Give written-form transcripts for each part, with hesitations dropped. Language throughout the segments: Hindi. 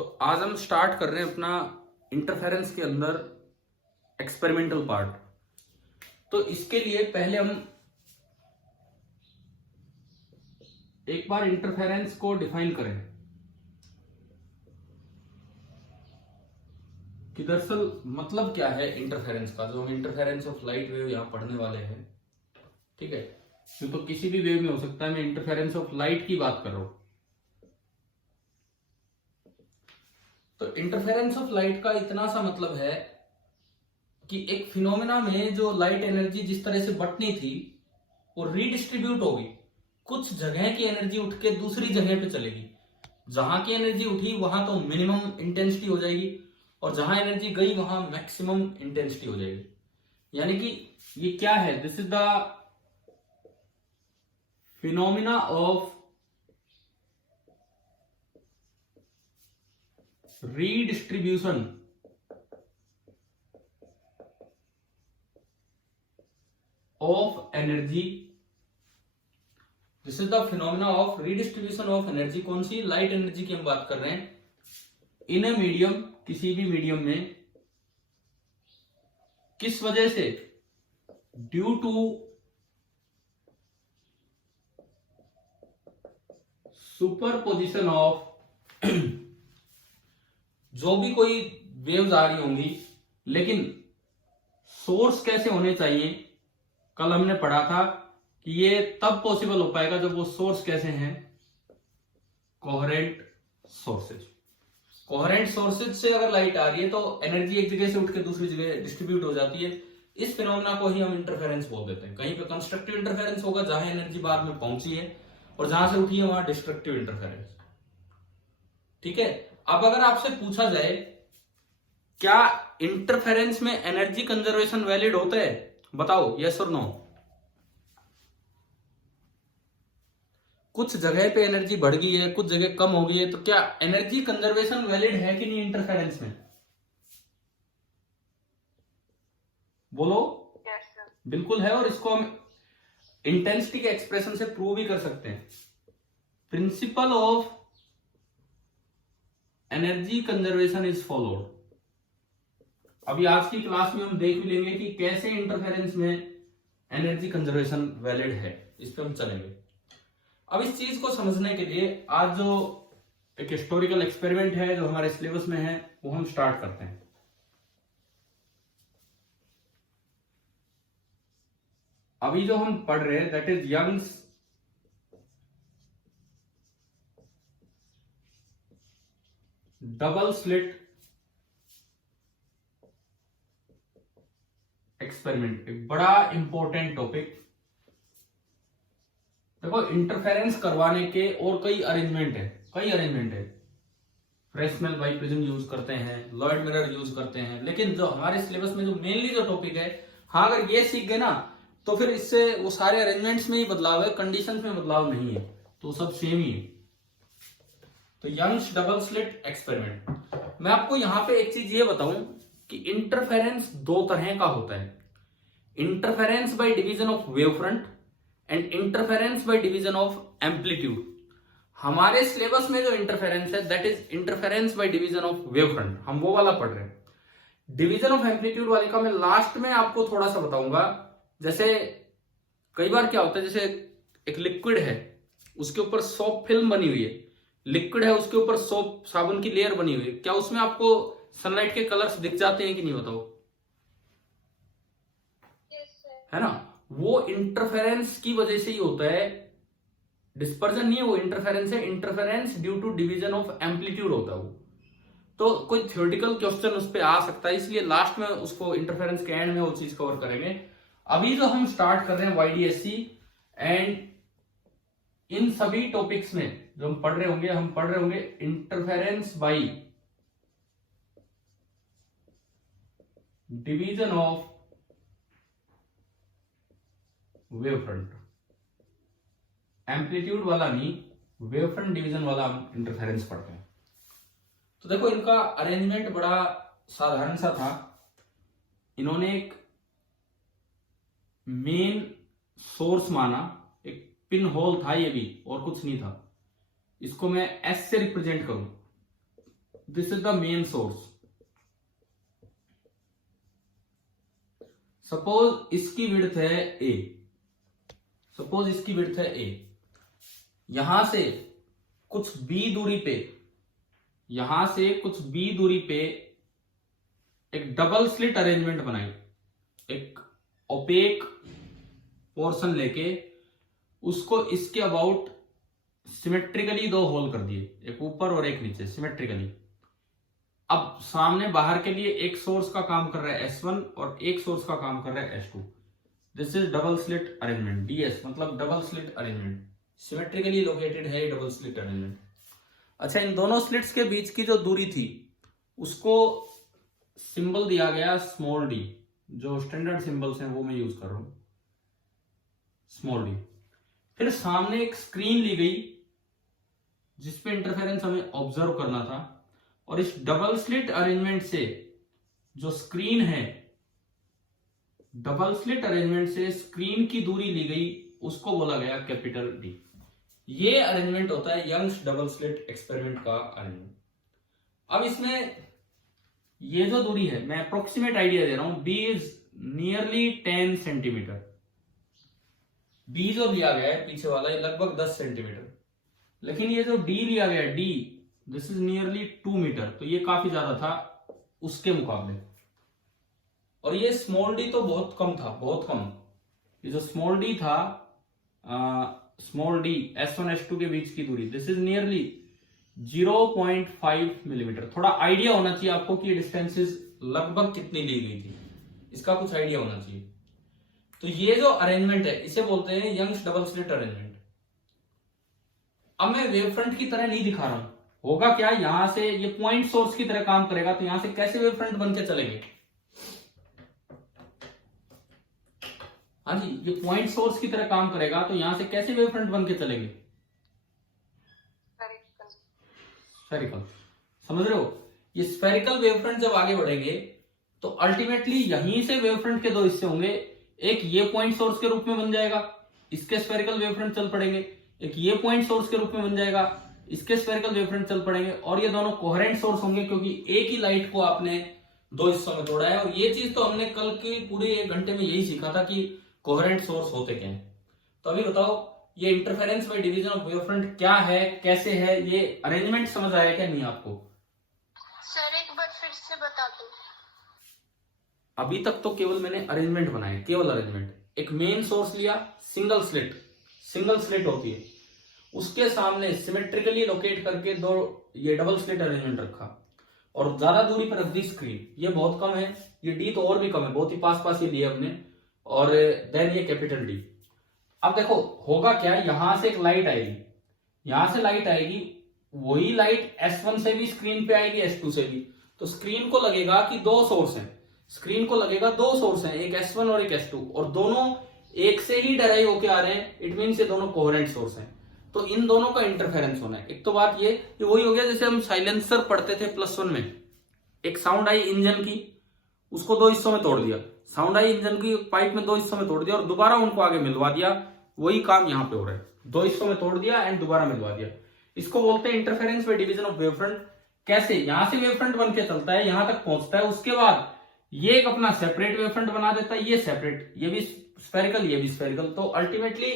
तो आज हम स्टार्ट कर रहे हैं अपना इंटरफेरेंस के अंदर एक्सपेरिमेंटल पार्ट। तो इसके लिए पहले हम एक बार इंटरफेरेंस को डिफाइन करें कि दरअसल मतलब क्या है इंटरफेरेंस का। जो हम इंटरफेरेंस ऑफ लाइट वेव यहां पढ़ने वाले हैं, ठीक है, तो किसी भी वेव में हो सकता है। मैं इंटरफेरेंस ऑफ लाइट की बात कर रहा हूं। तो इंटरफेरेंस ऑफ लाइट का इतना सा मतलब है कि एक फिनोमेना में जो लाइट एनर्जी जिस तरह से बटनी थी वो रीडिस्ट्रीब्यूट होगी। कुछ जगह की एनर्जी उठ के दूसरी जगह पे चलेगी। जहां की एनर्जी उठी वहां तो मिनिमम इंटेंसिटी हो जाएगी और जहां एनर्जी गई वहां मैक्सिमम इंटेंसिटी हो जाएगी। यानी कि ये क्या है, this is the phenomena of redistribution of energy. This is the phenomena of redistribution of energy. कौन सी? लाइट एनर्जी की हम बात कर रहे हैं। इन ए मीडियम, किसी भी मीडियम में, किस वजह से? ड्यू टू सुपरपोजिशन ऑफ जो भी कोई वेव्स आ रही होंगी, लेकिन सोर्स कैसे होने चाहिए? कल हमने पढ़ा था कि ये तब पॉसिबल हो पाएगा जब वो सोर्स कैसे हैं? Coherent sources. कोहेरेंट सोर्सेज से अगर लाइट आ रही है तो एनर्जी एक जगह से उठ के दूसरी जगह डिस्ट्रीब्यूट हो जाती है। इस फिनोमेना को ही हम इंटरफेरेंस बोल देते हैं। कहीं पे कंस्ट्रक्टिव इंटरफेरेंस होगा जहां एनर्जी बाद में पहुंची है, और जहां से उठी है वहां डिस्ट्रक्टिव इंटरफेरेंस। ठीक है। अब अगर आपसे पूछा जाए क्या इंटरफेरेंस में एनर्जी कंजर्वेशन वैलिड होता है, बताओ यस और नो। कुछ जगह पे एनर्जी बढ़ गई है, कुछ जगह कम हो गई है, तो क्या एनर्जी कंजर्वेशन वैलिड है कि नहीं इंटरफेरेंस में? बोलो। yes, बिल्कुल है, और इसको हम इंटेंसिटी के एक्सप्रेशन से प्रूव भी कर सकते हैं। Principle of energy conservation is followed. अभी आज की क्लास में हम देख भी लेंगे कि कैसे इंटरफेरेंस में एनर्जी कंजर्वेशन वैलिड है, इस पे हम चलेंगे। अब इस चीज को समझने के लिए आज जो एक हिस्टोरिकल एक्सपेरिमेंट है जो हमारे सिलेबस में है वो हम स्टार्ट करते हैं। अभी जो हम पढ़ रहे हैं that is Young's double slit experiment. एक बड़ा इंपॉर्टेंट टॉपिक। देखो, इंटरफेरेंस करवाने के और कई अरेंजमेंट है। फ्रेस्नेल बाइप्रिज्म यूज करते हैं, लॉयड मिरर यूज करते हैं, लेकिन जो हमारे सिलेबस में जो मेनली जो टॉपिक है, हाँ अगर ये सीख गए ना तो फिर इससे वो सारे अरेंजमेंट्स में ही बदलाव है, कंडीशंस में बदलाव नहीं है, तो सब सेम ही है। तो यंग्स डबल स्लिट एक्सपेरिमेंट। मैं आपको यहां पे एक चीज ये बताऊं कि इंटरफेरेंस दो तरह का होता है। Interference by division of wave front end interference by division of amplitude. हमारे सिलेबस में जो इंटरफेरेंस है that is interference by division of wave front, हम वो वाला पढ़ रहे हैं। डिवीजन ऑफ एम्पलीट्यूड वाले का मैं लास्ट में आपको थोड़ा सा बताऊंगा। जैसे कई बार क्या होता है, जैसे एक लिक्विड है उसके ऊपर सोप फिल्म बनी हुई है, लिक्विड है उसके ऊपर सोप साबुन की लेयर बनी हुई है, क्या उसमें आपको सनलाइट के कलर्स दिख जाते हैं कि नहीं, बताओ? है ना? वो इंटरफेरेंस की वजह से ही होता है, डिस्पर्जन नहीं है, वो इंटरफेरेंस है। Interference due to division of amplitude होता है वो। तो कोई थ्योरेटिकल क्वेश्चन उस पर आ सकता है, इसलिए लास्ट में उसको इंटरफेरेंस के एंड में वो चीज कवर करेंगे। अभी जो हम स्टार्ट कर रहे हैं YDSC, एंड इन सभी टॉपिक्स में जो हम पढ़ रहे होंगे interference by division of wave front. Amplitude वाला नहीं, वेव फ्रंट डिवीजन वाला हम इंटरफेरेंस पढ़ते हैं। तो देखो, इनका अरेंजमेंट बड़ा साधारण सा था। इन्होंने एक मेन सोर्स माना, एक पिन होल था ये भी, और कुछ नहीं था। इसको मैं S से रिप्रेजेंट करूं, this is the main source. Suppose इसकी विड्थ है ए, सपोज इसकी विड्थ है ए, यहां से कुछ बी दूरी पे, यहां से कुछ बी दूरी पे एक डबल स्लिट अरेंजमेंट बनाई, एक ओपेक पोर्शन लेके उसको इसके अबाउट सिमेट्रिकली दो होल कर दिए, एक ऊपर और एक नीचे सिमेट्रिकली। अब सामने बाहर के लिए एक सोर्स का काम कर रहा है S1 और एक सोर्स का काम कर रहा है S2। This is double slit arrangement, DS मतलब double slit arrangement, symmetrically located है डबल स्लिट अरेंजमेंट। अच्छा, इन दोनों स्लिट्स के बीच की जो दूरी थी उसको सिंबल दिया गया स्मॉल d, जो स्टैंडर्ड सिंबल्स हैं वो मैं यूज कर रहा हूं, स्मॉल d। फिर सामने एक स्क्रीन ली गई जिसपे इंटरफेरेंस हमें ऑब्जर्व करना था, और इस डबल स्लिट अरेंजमेंट से जो स्क्रीन है, डबल स्लिट अरेंजमेंट से स्क्रीन की दूरी ली गई, उसको बोला गया कैपिटल D। ये अरेंजमेंट होता है यंग्स डबल स्लिट एक्सपेरिमेंट का अरेंजमेंट। अब इसमें ये जो दूरी है, मैं अप्रोक्सीमेट आइडिया दे रहा हूं, B is nearly 10 centimetre. B जो लिया गया है पीछे वाला, ये लगभग 10 सेंटीमीटर, लेकिन ये जो D लिया गया है, D this is nearly 2 metre, तो ये काफी ज्यादा था उसके मुकाबले। और ये स्मॉल d तो बहुत कम था, बहुत कम। ये जो स्मॉल d था, स्मॉल d S1 S2 के बीच की दूरी, दिस इज नियरली 0.5 मिलीमीटर। थोड़ा आइडिया होना चाहिए आपको कि ये डिस्टेंसेस लगभग कितनी ली गई थी, इसका कुछ आइडिया होना चाहिए। तो ये जो अरेंजमेंट है इसे बोलते हैं यंग्स डबल स्लिट अरेंजमेंट। अब मैं वेव फ्रंट की तरह नहीं दिखा रहा हूं, होगा क्या, यहां से ये पॉइंट सोर्स की तरह काम करेगा, तो यहां से कैसे वेव फ्रंट बन के चलेंगे। हाँ जी, ये पॉइंट सोर्स की तरह काम करेगा, तो यहां से कैसे वेव फ्रंट बन के चलेंगे, स्फेरिकल। समझ रहे हो, ये स्फेरिकल वेव फ्रंट जब आगे बढ़ेंगे तो अल्टीमेटली यहीं से वेव फ्रंट के दो हिस्से होंगे, एक ये पॉइंट सोर्स के रूप में बन जाएगा, इसके स्फेरिकल वेव फ्रंट चल पड़ेंगे, एक ये पॉइंट सोर्स के रूप में बन जाएगा, इसके स्फेरिकल वेव फ्रंट चल पड़ेंगे, और ये दोनों कोहेरेंट सोर्स होंगे क्योंकि एक ही लाइट को आपने दो हिस्सों में तोड़ा है। और ये चीज तो हमने कल के पूरे 1 घंटे में यही सीखा था कि कोहेरेंट सोर्स होते क्या हैं। तो अभी बताओ, ये interference by division of wave front क्या है, कैसे है, ये अरेंजमेंट समझ आया क्या नहीं आपको? सर एक बार फिर से बता दो। अभी तक तो केवल मैंने अरेंजमेंट बनाया, केवल अरेंजमेंट। एक मेन सोर्स लिया, सिंगल स्लिट होती है, उसके सामने सिमेट्रिकली लोकेट करके दो ये डबल स्लिट अरेंजमेंट रखा, और ज्यादा दूरी पर रख दी स्क्रीन, ये बहुत कम है, ये D तो और भी कम है, बहुत ही पास पास ये लिया हमने, और देन ये कैपिटल D। अब देखो होगा क्या, यहां से एक लाइट आएगी, यहां से लाइट आएगी, वही लाइट S1 से भी स्क्रीन पे आएगी, S2 से भी, तो स्क्रीन को लगेगा कि दो सोर्स हैं, स्क्रीन को लगेगा दो सोर्स हैं, एक S1 और एक S2, और दोनों एक से ही डराइव होके आ रहे हैं, इट मीन्स ये दोनों कोहेरेंट सोर्स हैं, तो इन दोनों का इंटरफेरेंस होना है। एक तो बात ये वही हो गया जैसे हम साइलेंसर पढ़ते थे +1 में, एक साउंड आई इंजन की, उसको दो हिस्सों में तोड़ दिया, साउंड आई इंजन की पाइप में दो हिस्सों में तोड़ दिया और दोबारा उनको आगे मिलवा दिया, वही काम यहां पे हो रहा है, दो हिस्सों में तोड़ दिया एंड दोबारा मिलवा दिया। इसको बोलते हैं interference by division of wave front. कैसे, यहां से वेव फ्रंट बन के चलता है, यहां तक पहुंचता है, उसके बाद ये एक अपना सेपरेट वेव फ्रंट बना देता है, ये सेपरेट, ये भी स्फेरिकल, ये भी स्फेरिकल, तो अल्टीमेटली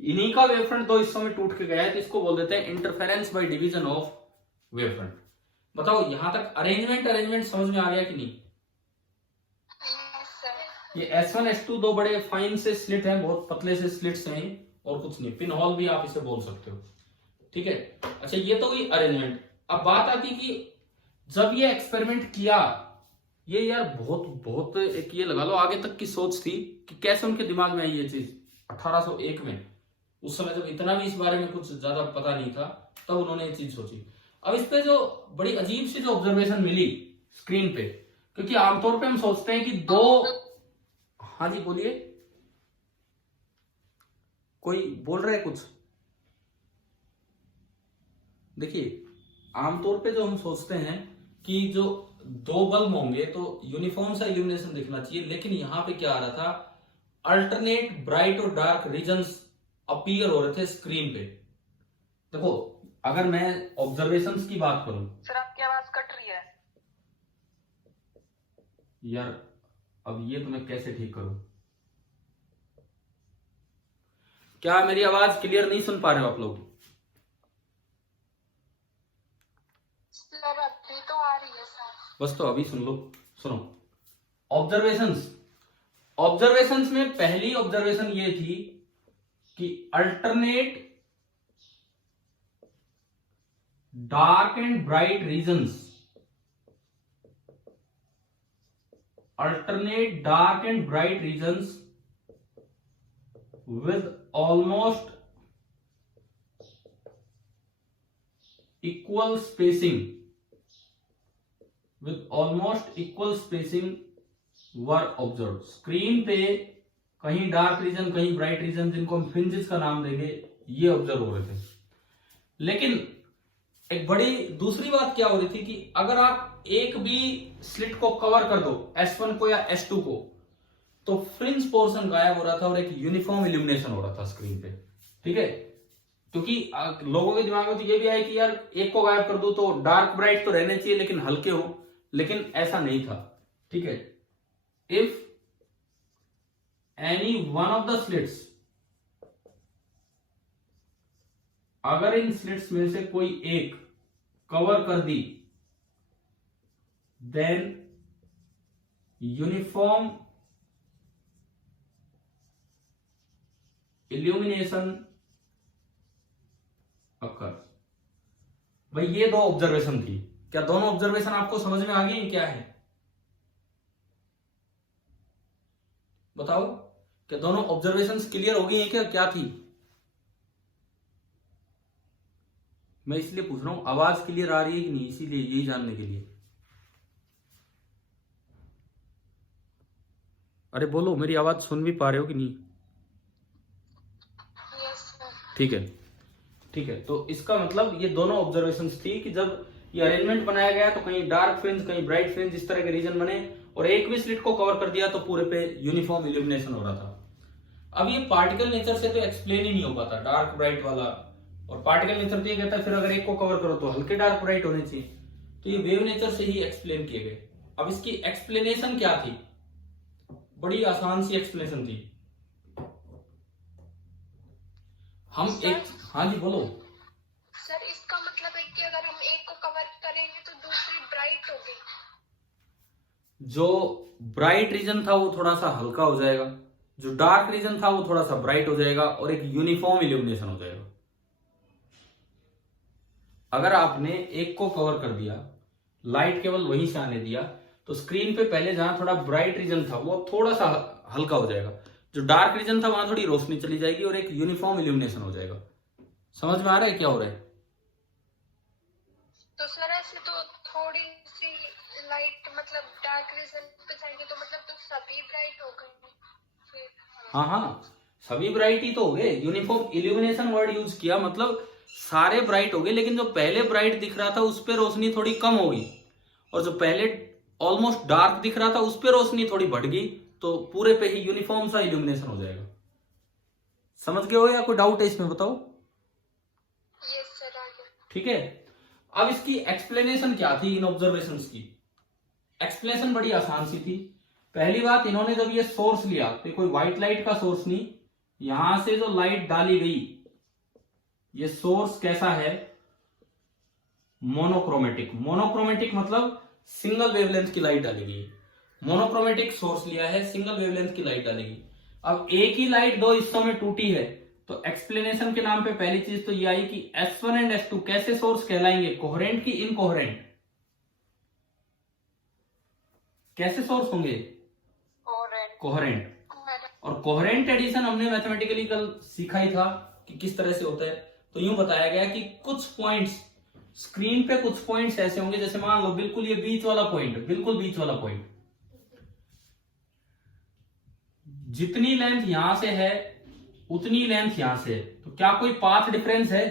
इन्हीं का वेव फ्रंट दो हिस्सों में टूट के गया है, तो इसको बोल देते हैं interference by division of wave front. बताओ यहां तक अरेंजमेंट समझ में आ गया कि नहीं? ये S1 S2 दो बड़े फाइन से स्लिट हैं, बहुत पतले से स्लिट्स हैं, और कुछ नहीं, पिन होल भी आप इसे बोल सकते हो, ठीक है। अच्छा, ये तो हुई अरेंजमेंट। अब बात आती कि जब ये एक्सपेरिमेंट किया, ये यार बहुत एक ये लगा लो आगे तक की सोच थी कि कैसे उनके दिमाग में आई ये चीज 1801 में, उस समय जब इतना भी इस बारे में कुछ ज्यादा पता नहीं था, तब उन्होंने ये चीज सोची। अब इस पे जो बड़ी अजीब सी जो ऑब्जर्वेशन मिली स्क्रीन पे, क्योंकि आमतौर पे हम सोचते हैं कि दो, हाँ जी बोलिए, कोई बोल रहा है कुछ? देखिए, आमतौर पे जो हम सोचते हैं कि जो दो बल्ब होंगे तो यूनिफॉर्म सा इल्यूमिनेशन दिखना चाहिए, लेकिन यहां पे क्या आ रहा था, अल्टरनेट ब्राइट और डार्क रीजन्स अपीयर हो रहे थे स्क्रीन पे। देखो अगर मैं ऑब्जर्वेशंस की बात करूं, सर आपकी आवाज कट रही है। यार अब ये तो मैं कैसे ठीक करूं? क्या मेरी आवाज क्लियर नहीं सुन पा रहे हो आप लोग? सर अभी तो आ रही है सर। बस तो अभी सुन लो, सुनो। ऑब्जर्वेशंस, ऑब्जर्वेशंस में पहली ऑब्जर्वेशन ये थी कि alternate dark and bright regions, alternate dark and bright regions with almost equal spacing, were observed. Screen पे कहीं डार्क रीजन कहीं ब्राइट रीजन, जिनको हम फ्रिंजेस का नाम देंगे, ये ऑब्जर्व हो रहे थे। लेकिन एक बड़ी दूसरी बात क्या हो रही थी कि अगर आप एक भी स्लिट को कवर कर दो, S1 को या S2 को, तो फ्रिंज पोर्शन गायब हो रहा था और एक यूनिफॉर्म इल्यूमिनेशन हो रहा था स्क्रीन पे। ठीक है, क्योंकि लोगों के दिमाग में तो ये भी आया कि यार एक को गायब कर दो तो डार्क ब्राइट तो रहने चाहिए लेकिन हल्के हो, लेकिन ऐसा नहीं था। ठीक है, if any one of the slits, अगर इन स्लिट्स में से कोई एक कवर कर दी, देन यूनिफॉर्म इल्यूमिनेशन अकर। भाई ये दो ऑब्जर्वेशन थी, क्या दोनों ऑब्जर्वेशन आपको समझ में आ गई क्या है? बताओ, क्या दोनों ऑब्जर्वेशंस क्लियर हो गई हैं क्या थी? मैं इसलिए पूछ रहा हूं आवाज क्लियर आ रही है कि नहीं, इसीलिए यही जानने के लिए। अरे बोलो, मेरी आवाज सुन भी पा रहे हो कि नहीं? Yes sir. ठीक है, ठीक है। तो इसका मतलब ये दोनों ऑब्जर्वेशंस थी कि जब ये अरेंजमेंट बनाया गया तो कहीं डार्क फ्रिंज कहीं ब्राइट फ्रिंज इस तरह के रीजन बने, और एक भी स्लिट को कवर कर दिया तो पूरे पे यूनिफॉर्म इल्यूमिनेशन हो रहा था। अब ये पार्टिकल नेचर से तो एक्सप्लेन ही नहीं हो पाता डार्क ब्राइट वाला, और पार्टिकल नेचर तो ये कहता है फिर अगर एक को कवर करो तो हल्के डार्क ब्राइट होने चाहिए, तो ये वेव नेचर से ही एक्सप्लेन किए गए। अब इसकी एक्सप्लेनेशन क्या थी? बड़ी आसान सी एक्सप्लेनेशन थी। हम एक, हाँ जी बोलो। सर इसका मतलब है कि अगर हम एक को कवर करेंगे तो दूसरी ब्राइट होगी। जो ब्राइट रीजन था वो थोड़ा सा हल्का हो जाएगा, जो डार्क रीजन था वो थोड़ा सा ब्राइट हो जाएगा, और एक यूनिफॉर्म इल्यूमिनेशन हो जाएगा। अगर आपने एक को कवर कर दिया, लाइट केवल वहीं से आने दिया, तो स्क्रीन पे पहले जहां थोड़ा ब्राइट रीजन था वो थोड़ा सा हल्का हो जाएगा, जो डार्क रीजन था वहां थोड़ी रोशनी चली जाएगी और एक यूनिफॉर्म इल्यूमिनेशन हो जाएगा। समझ में आ रहा है क्या हो रहा है? तो सर ऐसे तो थोड़ी सी लाइट मतलब डार्क रीजन पे जाएंगे तो मतलब तो सभी ब्राइट हो गए फिर। हाँ हाँ, सभी ब्राइट ही तो हो गए। यूनिफॉर्म इल्यूमिनेशन वर्ड यूज किया, मतलब सारे ब्राइट हो गए, लेकिन जो पहले ब्राइट दिख रहा था उस पर रोशनी थोड़ी कम होगी, और जो पहले ऑलमोस्ट डार्क दिख रहा था उस पर रोशनी थोड़ी बढ़ गई, तो पूरे पे ही यूनिफॉर्म सा इल्यूमिनेशन हो जाएगा। समझ गए हो या कोई डाउट है इसमें? बताओ। यस सर आ गया। ठीक है, अब इसकी एक्सप्लेनेशन क्या थी इन ऑब्जर्वेशंस की? एक्सप्लेनेशन बड़ी आसान सी थी। पहली बात, इन्होंने जब ये सोर्स लिया तो कोई व्हाइट लाइट का सोर्स नहीं, यहां से जो लाइट डाली गई ये सोर्स कैसा है? मोनोक्रोमेटिक। मोनोक्रोमेटिक मतलब सिंगल वेवलेंथ की लाइट डालेगी। मोनोक्रोमेटिक सोर्स लिया है, सिंगल वेवलेंथ की लाइट डालेगी। अब एक ही लाइट दो हिस्सों में टूटी है, तो एक्सप्लेनेशन के नाम पे पहली चीज तो ये आई कि S1 एंड S2 कैसे सोर्स कहलाएंगे? कोहेरेंट की इनकोहेरेंट? कैसे सोर्स होंगे? कोहेरेंट। और कोहेरेंट एडिशन हमने मैथमेटिकली कल सीखा ही था कि किस तरह से होता है। तो यूं बताया गया कि कुछ पॉइंट्स स्क्रीन पे, कुछ पॉइंट्स ऐसे होंगे, जैसे मान लो बिल्कुल ये बीच वाला पॉइंट, बिल्कुल बीच वाला पॉइंट, जितनी लेंथ यहां से है उतनी लेंथ यहां से है, तो क्या कोई पाथ डिफरेंस है?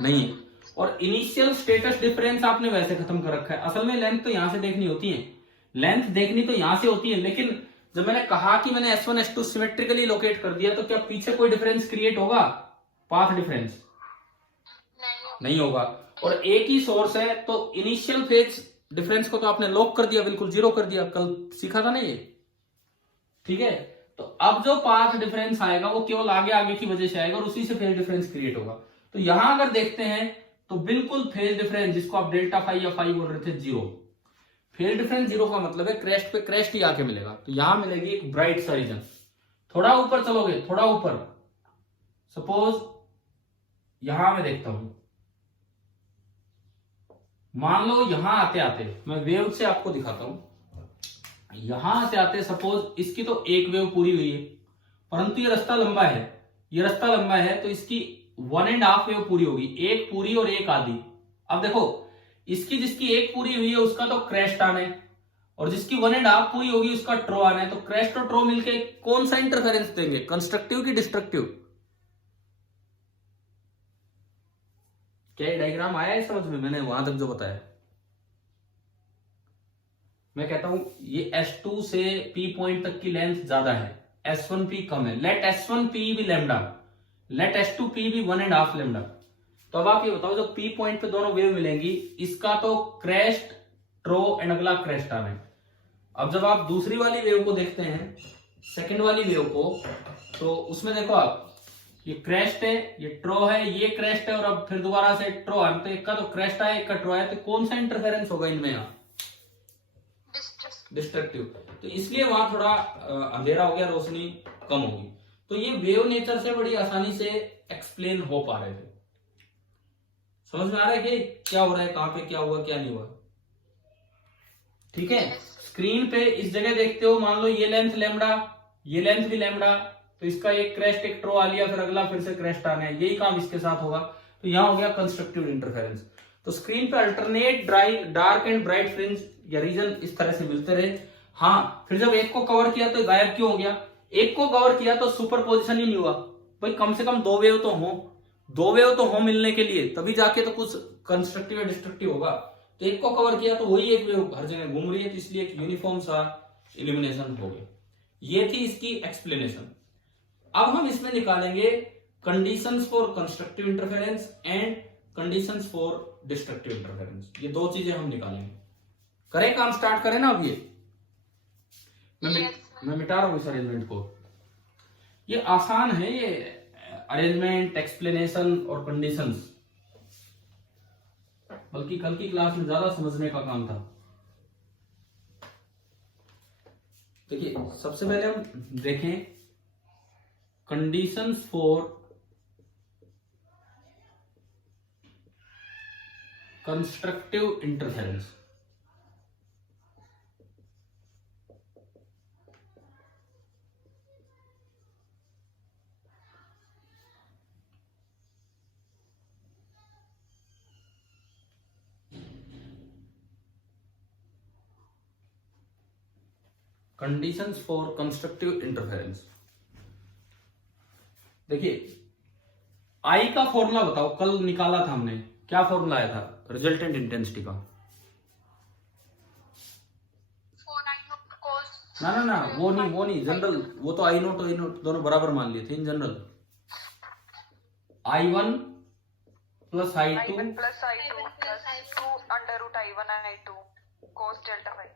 नहीं है। और इनिशियल स्टेटस डिफरेंस आपने वैसे खत्म कर रखा है। असल में लेंथ तो यहां से देखनी होती है, लेंथ देखनी तो यहां से होती है, लेकिन जब मैंने कहा कि मैंने S1 S2 सिमेट्रिकली लोकेट कर दिया, तो क्या पीछे कोई डिफरेंस क्रिएट होगा? पाथ डिफरेंस नहीं होगा। और एक ही सोर्स है तो इनिशियल फेज डिफरेंस को तो आपने लॉक कर दिया, बिल्कुल जीरो कर दिया, कल सीखा था ना ये, ठीक है। तो अब जो पाथ डिफरेंस आएगा वो केवल आगे आगे की वजह से आएगा और उसी से फेज डिफरेंस क्रिएट होगा। तो यहां अगर देखते हैं तो बिल्कुल फेज डिफरेंस, जिसको आप डेल्टा फाई या फाई बोल रहे थे, जीरो। फेज डिफरेंस जीरो का मतलब है क्रेस्ट पे क्रेस्ट ही आके मिलेगा। तो यहां मिलेगी एक ब्राइट सा रीजन। थोड़ा ऊपर चलोगे, थोड़ा ऊपर, सपोज यहां मैं देखता हूं, मान लो यहां आते आते मैं वेव से आपको दिखाता हूं, यहां आते आते सपोज इसकी तो एक वेव पूरी हुई है, परंतु ये रास्ता लंबा है, ये रास्ता लंबा है तो इसकी 1.5 वेव पूरी होगी, एक पूरी और एक आधी। अब देखो इसकी जिसकी एक पूरी हुई है उसका तो क्रेस्ट आना है और जिसकी 1.5 पूरी होगी उसका ट्रो आना है। तो क्रेस्ट और ट्रो मिलके कौन सा इंटरफेरेंस देंगे, कंस्ट्रक्टिव की डिस्ट्रक्टिव? क्या ये डायग्राम आया है समझ में? मैंने वहां तक जो बताया, मैं कहता हूं ये S2 से P पॉइंट तक की लेंथ ज्यादा है, S1P कम है, लेट S1P भी लैम्डा, लेट S2P भी 1.5 लैम्डा। तो अब आप ये बताओ जो P पॉइंट पे दोनों वेव मिलेंगी, इसका तो क्रेस्ट ट्रो एंड अगला क्रेस्ट आना है। अब जब आप दूसरी वाली वेव को देखते हैं, सेकंड वाली वेव को, तो उसमें देखो आप, ये क्रेस्ट है, ये ट्रो है, ये क्रेस्ट है और अब फिर दोबारा से ट्रो आना, तो एक का तो क्रेस्ट आया, एक का ट्रो आया, तो कौन सा इंटरफेरेंस होगा इनमें? यहाँ डिस्ट्रक्टिव। तो इसलिए वहां थोड़ा अंधेरा हो गया, रोशनी कम होगी। तो ये वेव नेचर से बड़ी आसानी से एक्सप्लेन हो पा रहे थे। समझ में आ रहा है कि क्या हो रहा है, कहां पे क्या हुआ क्या नहीं हुआ, ठीक है। स्क्रीन पे इस जगह देखते हो, मान लो ये लेंथ लैम्डा, ये लेंथ भी लैम्डा, तो इसका एक क्रेस्ट एक ट्रो आ लिया, फिर अगला फिर से क्रेस्ट आना है, यही काम इसके साथ होगा। तो यहां हो गया कंस्ट्रक्टिव इंटरफेरेंस। तो स्क्रीन पे alternate dark and bright fringe या रीजन इस तरह से मिलते रहे। हाँ, फिर जब एक को कवर किया तो गायब क्यों हो गया? एक को कवर किया तो सुपरपोजिशन ही नहीं हुआ। भाई कम से कम दो वेव तो हो मिलने के लिए, तभी जाके तो कुछ कंस्ट्रक्टिव या डिस्ट्रक्टिव होगा। तो एक को कवर किया तो वही एक वेव हर जगह घूम रही है, तो इसलिए एक यूनिफॉर्म सा इल्यूमिनेशन हो गया। ये थी इसकी एक्सप्लेनेशन। अब हम इसमें निकालेंगे conditions for constructive interference and conditions for destructive interference. ये दो चीजें हम निकालेंगे। करें काम, स्टार्ट करें ना। अब ये मैं मिटा रहा हूं इस अरेंजमेंट को। ये आसान है, ये अरेंजमेंट, एक्सप्लेनेशन और कंडीशंस, बल्कि कल की क्लास में ज्यादा समझने का काम था। देखिए सबसे पहले हम देखें conditions for constructive interference. Conditions for constructive interference. देखिए आई का फॉर्मूला बताओ, कल निकाला था हमने, क्या फॉर्मूला आया था रिजल्टेंट इंटेंसिटी का? ना वो नहीं जनरल, वो तो आई नोट दोनों बराबर मान लिए थे in general. I1 plus I2 plus I2 plus 2 under root I1 I2 cos delta phi.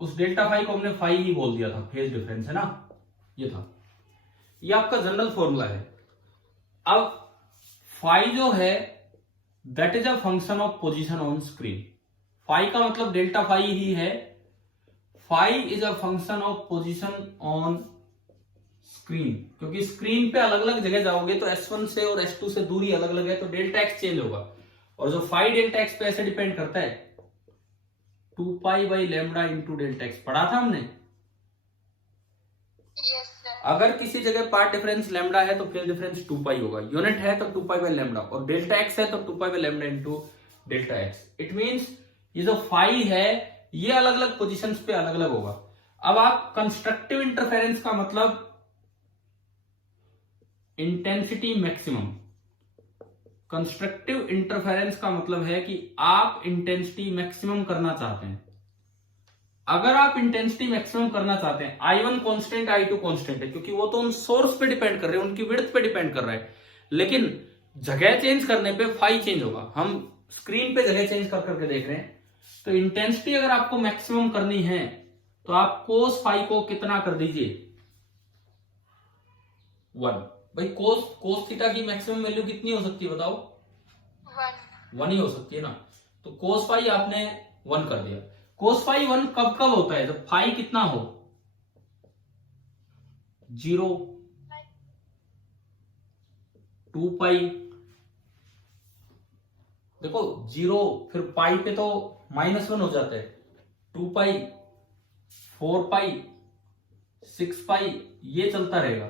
उस डेल्टा फाई को हमने फाई ही बोल दिया था, फेज डिफरेंस है ना, ये था। ये आपका जनरल फॉर्मूला है। अब फाई जो है that is a function of position on screen. Phi का मतलब डेल्टा फाई ही है। Phi is a function of position on screen, क्योंकि स्क्रीन पे अलग अलग जगह जाओगे तो S1 से और S2 से दूरी अलग अलग है, तो डेल्टा एक्स चेंज होगा। और जो फाई डेल्टा एक्स पे ऐसे डिपेंड करता है 2 pi by lambda into delta x, पढ़ा था हमने। अगर किसी जगह पार्ट डिफरेंस लैम्डा है तो फेज डिफरेंस 2 पाई होगा, यूनिट है तो 2 पाई बाई लैम्डा, और डेल्टा एक्स है तो 2 pi by lambda into delta x. It means ये जो फाई है ये अलग अलग पोजीशंस पे अलग अलग होगा। अब आप कंस्ट्रक्टिव इंटरफेरेंस का मतलब इंटेंसिटी मैक्सिमम, कंस्ट्रक्टिव इंटरफेरेंस का मतलब है कि आप इंटेंसिटी मैक्सिमम करना चाहते हैं। अगर आप इंटेंसिटी मैक्सिमम करना चाहते हैं, I1 कांस्टेंट I2 कांस्टेंट है, क्योंकि वो तो उन सोर्स पे डिपेंड कर रहे हैं, उनकी विड्थ पे डिपेंड कर रहा है। लेकिन जगह चेंज करने पे फाई चेंज होगा। हम स्क्रीन पे जगह चेंज कर करके देख रहे हैं। तो इंटेंसिटी अगर आपको मैक्सिमम करनी है तो आप कोस फाई को कितना कर दीजिए, 1। भाई कोस थीटा की मैक्सिमम वैल्यू कितनी हो सकती है बताओ? 1 ही हो सकती है ना। तो कोस फाई आपने 1 कर दिया। कोस फाई 1 कब कब होता है? जब फाई कितना हो, 0, 2 पाई। देखो 0 फिर पाई पे तो -1 हो जाता है, 2 पाई, 4 पाई, 6 पाई, ये चलता रहेगा।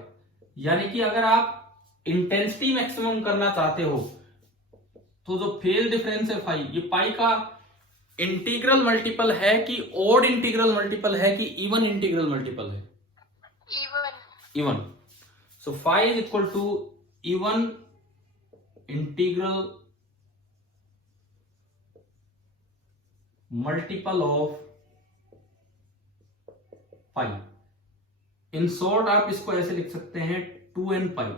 यानी कि अगर आप इंटेंसिटी मैक्सिमम करना चाहते हो तो जो फेज डिफरेंस है फाई, ये पाई का इंटीग्रल मल्टीपल है कि ऑड इंटीग्रल मल्टीपल है कि इवन इंटीग्रल मल्टीपल है? Even. So phi is equal to even integral multiple of pi. In short आप इसको ऐसे लिख सकते हैं 2n पाई।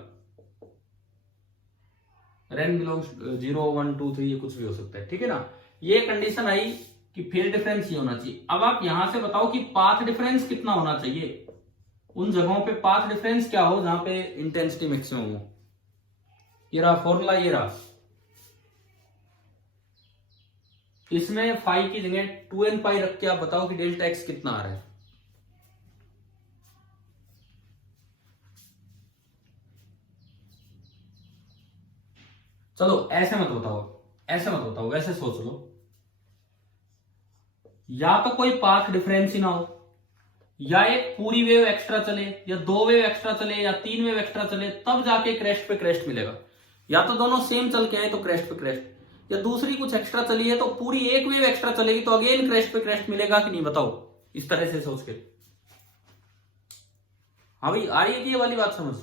रेन बिलोंग्स 0, 1, 2, 3 ये कुछ भी हो सकता है, ठीक है ना। ये कंडीशन आई कि फेज डिफरेंस ये होना चाहिए। अब आप यहां से बताओ कि पाथ डिफरेंस कितना होना चाहिए, उन जगहों पे पाथ डिफरेंस क्या हो जहां पे इंटेंसिटी मैक्सिमम हो। ये रहा फॉर्मूला, ये रहा। इसमें फाई की जगह 2n पाई रख के आप बताओ कि डेल्टा एक्स कितना आ रहा है। चलो ऐसे मत बताओ, ऐसे मत बताओ, वैसे सोच लो। या तो कोई पाथ डिफरेंस ही ना हो, या एक पूरी वेव एक्स्ट्रा चले, या 2 वेव एक्स्ट्रा चले, या 3 वेव एक्स्ट्रा चले, तब जाके क्रेस्ट पे क्रेस्ट मिलेगा। या तो दोनों सेम चल के आए तो क्रेस्ट पे क्रेस्ट, या दूसरी कुछ एक्स्ट्रा चली है तो पूरी एक वेव एक्स्ट्रा चलेगी तो अगेन क्रेस्ट पे क्रेस्ट मिलेगा कि नहीं बताओ, इस तरह से सोच के। हाँ भाई, आ रही है कि ये वाली बात समझ?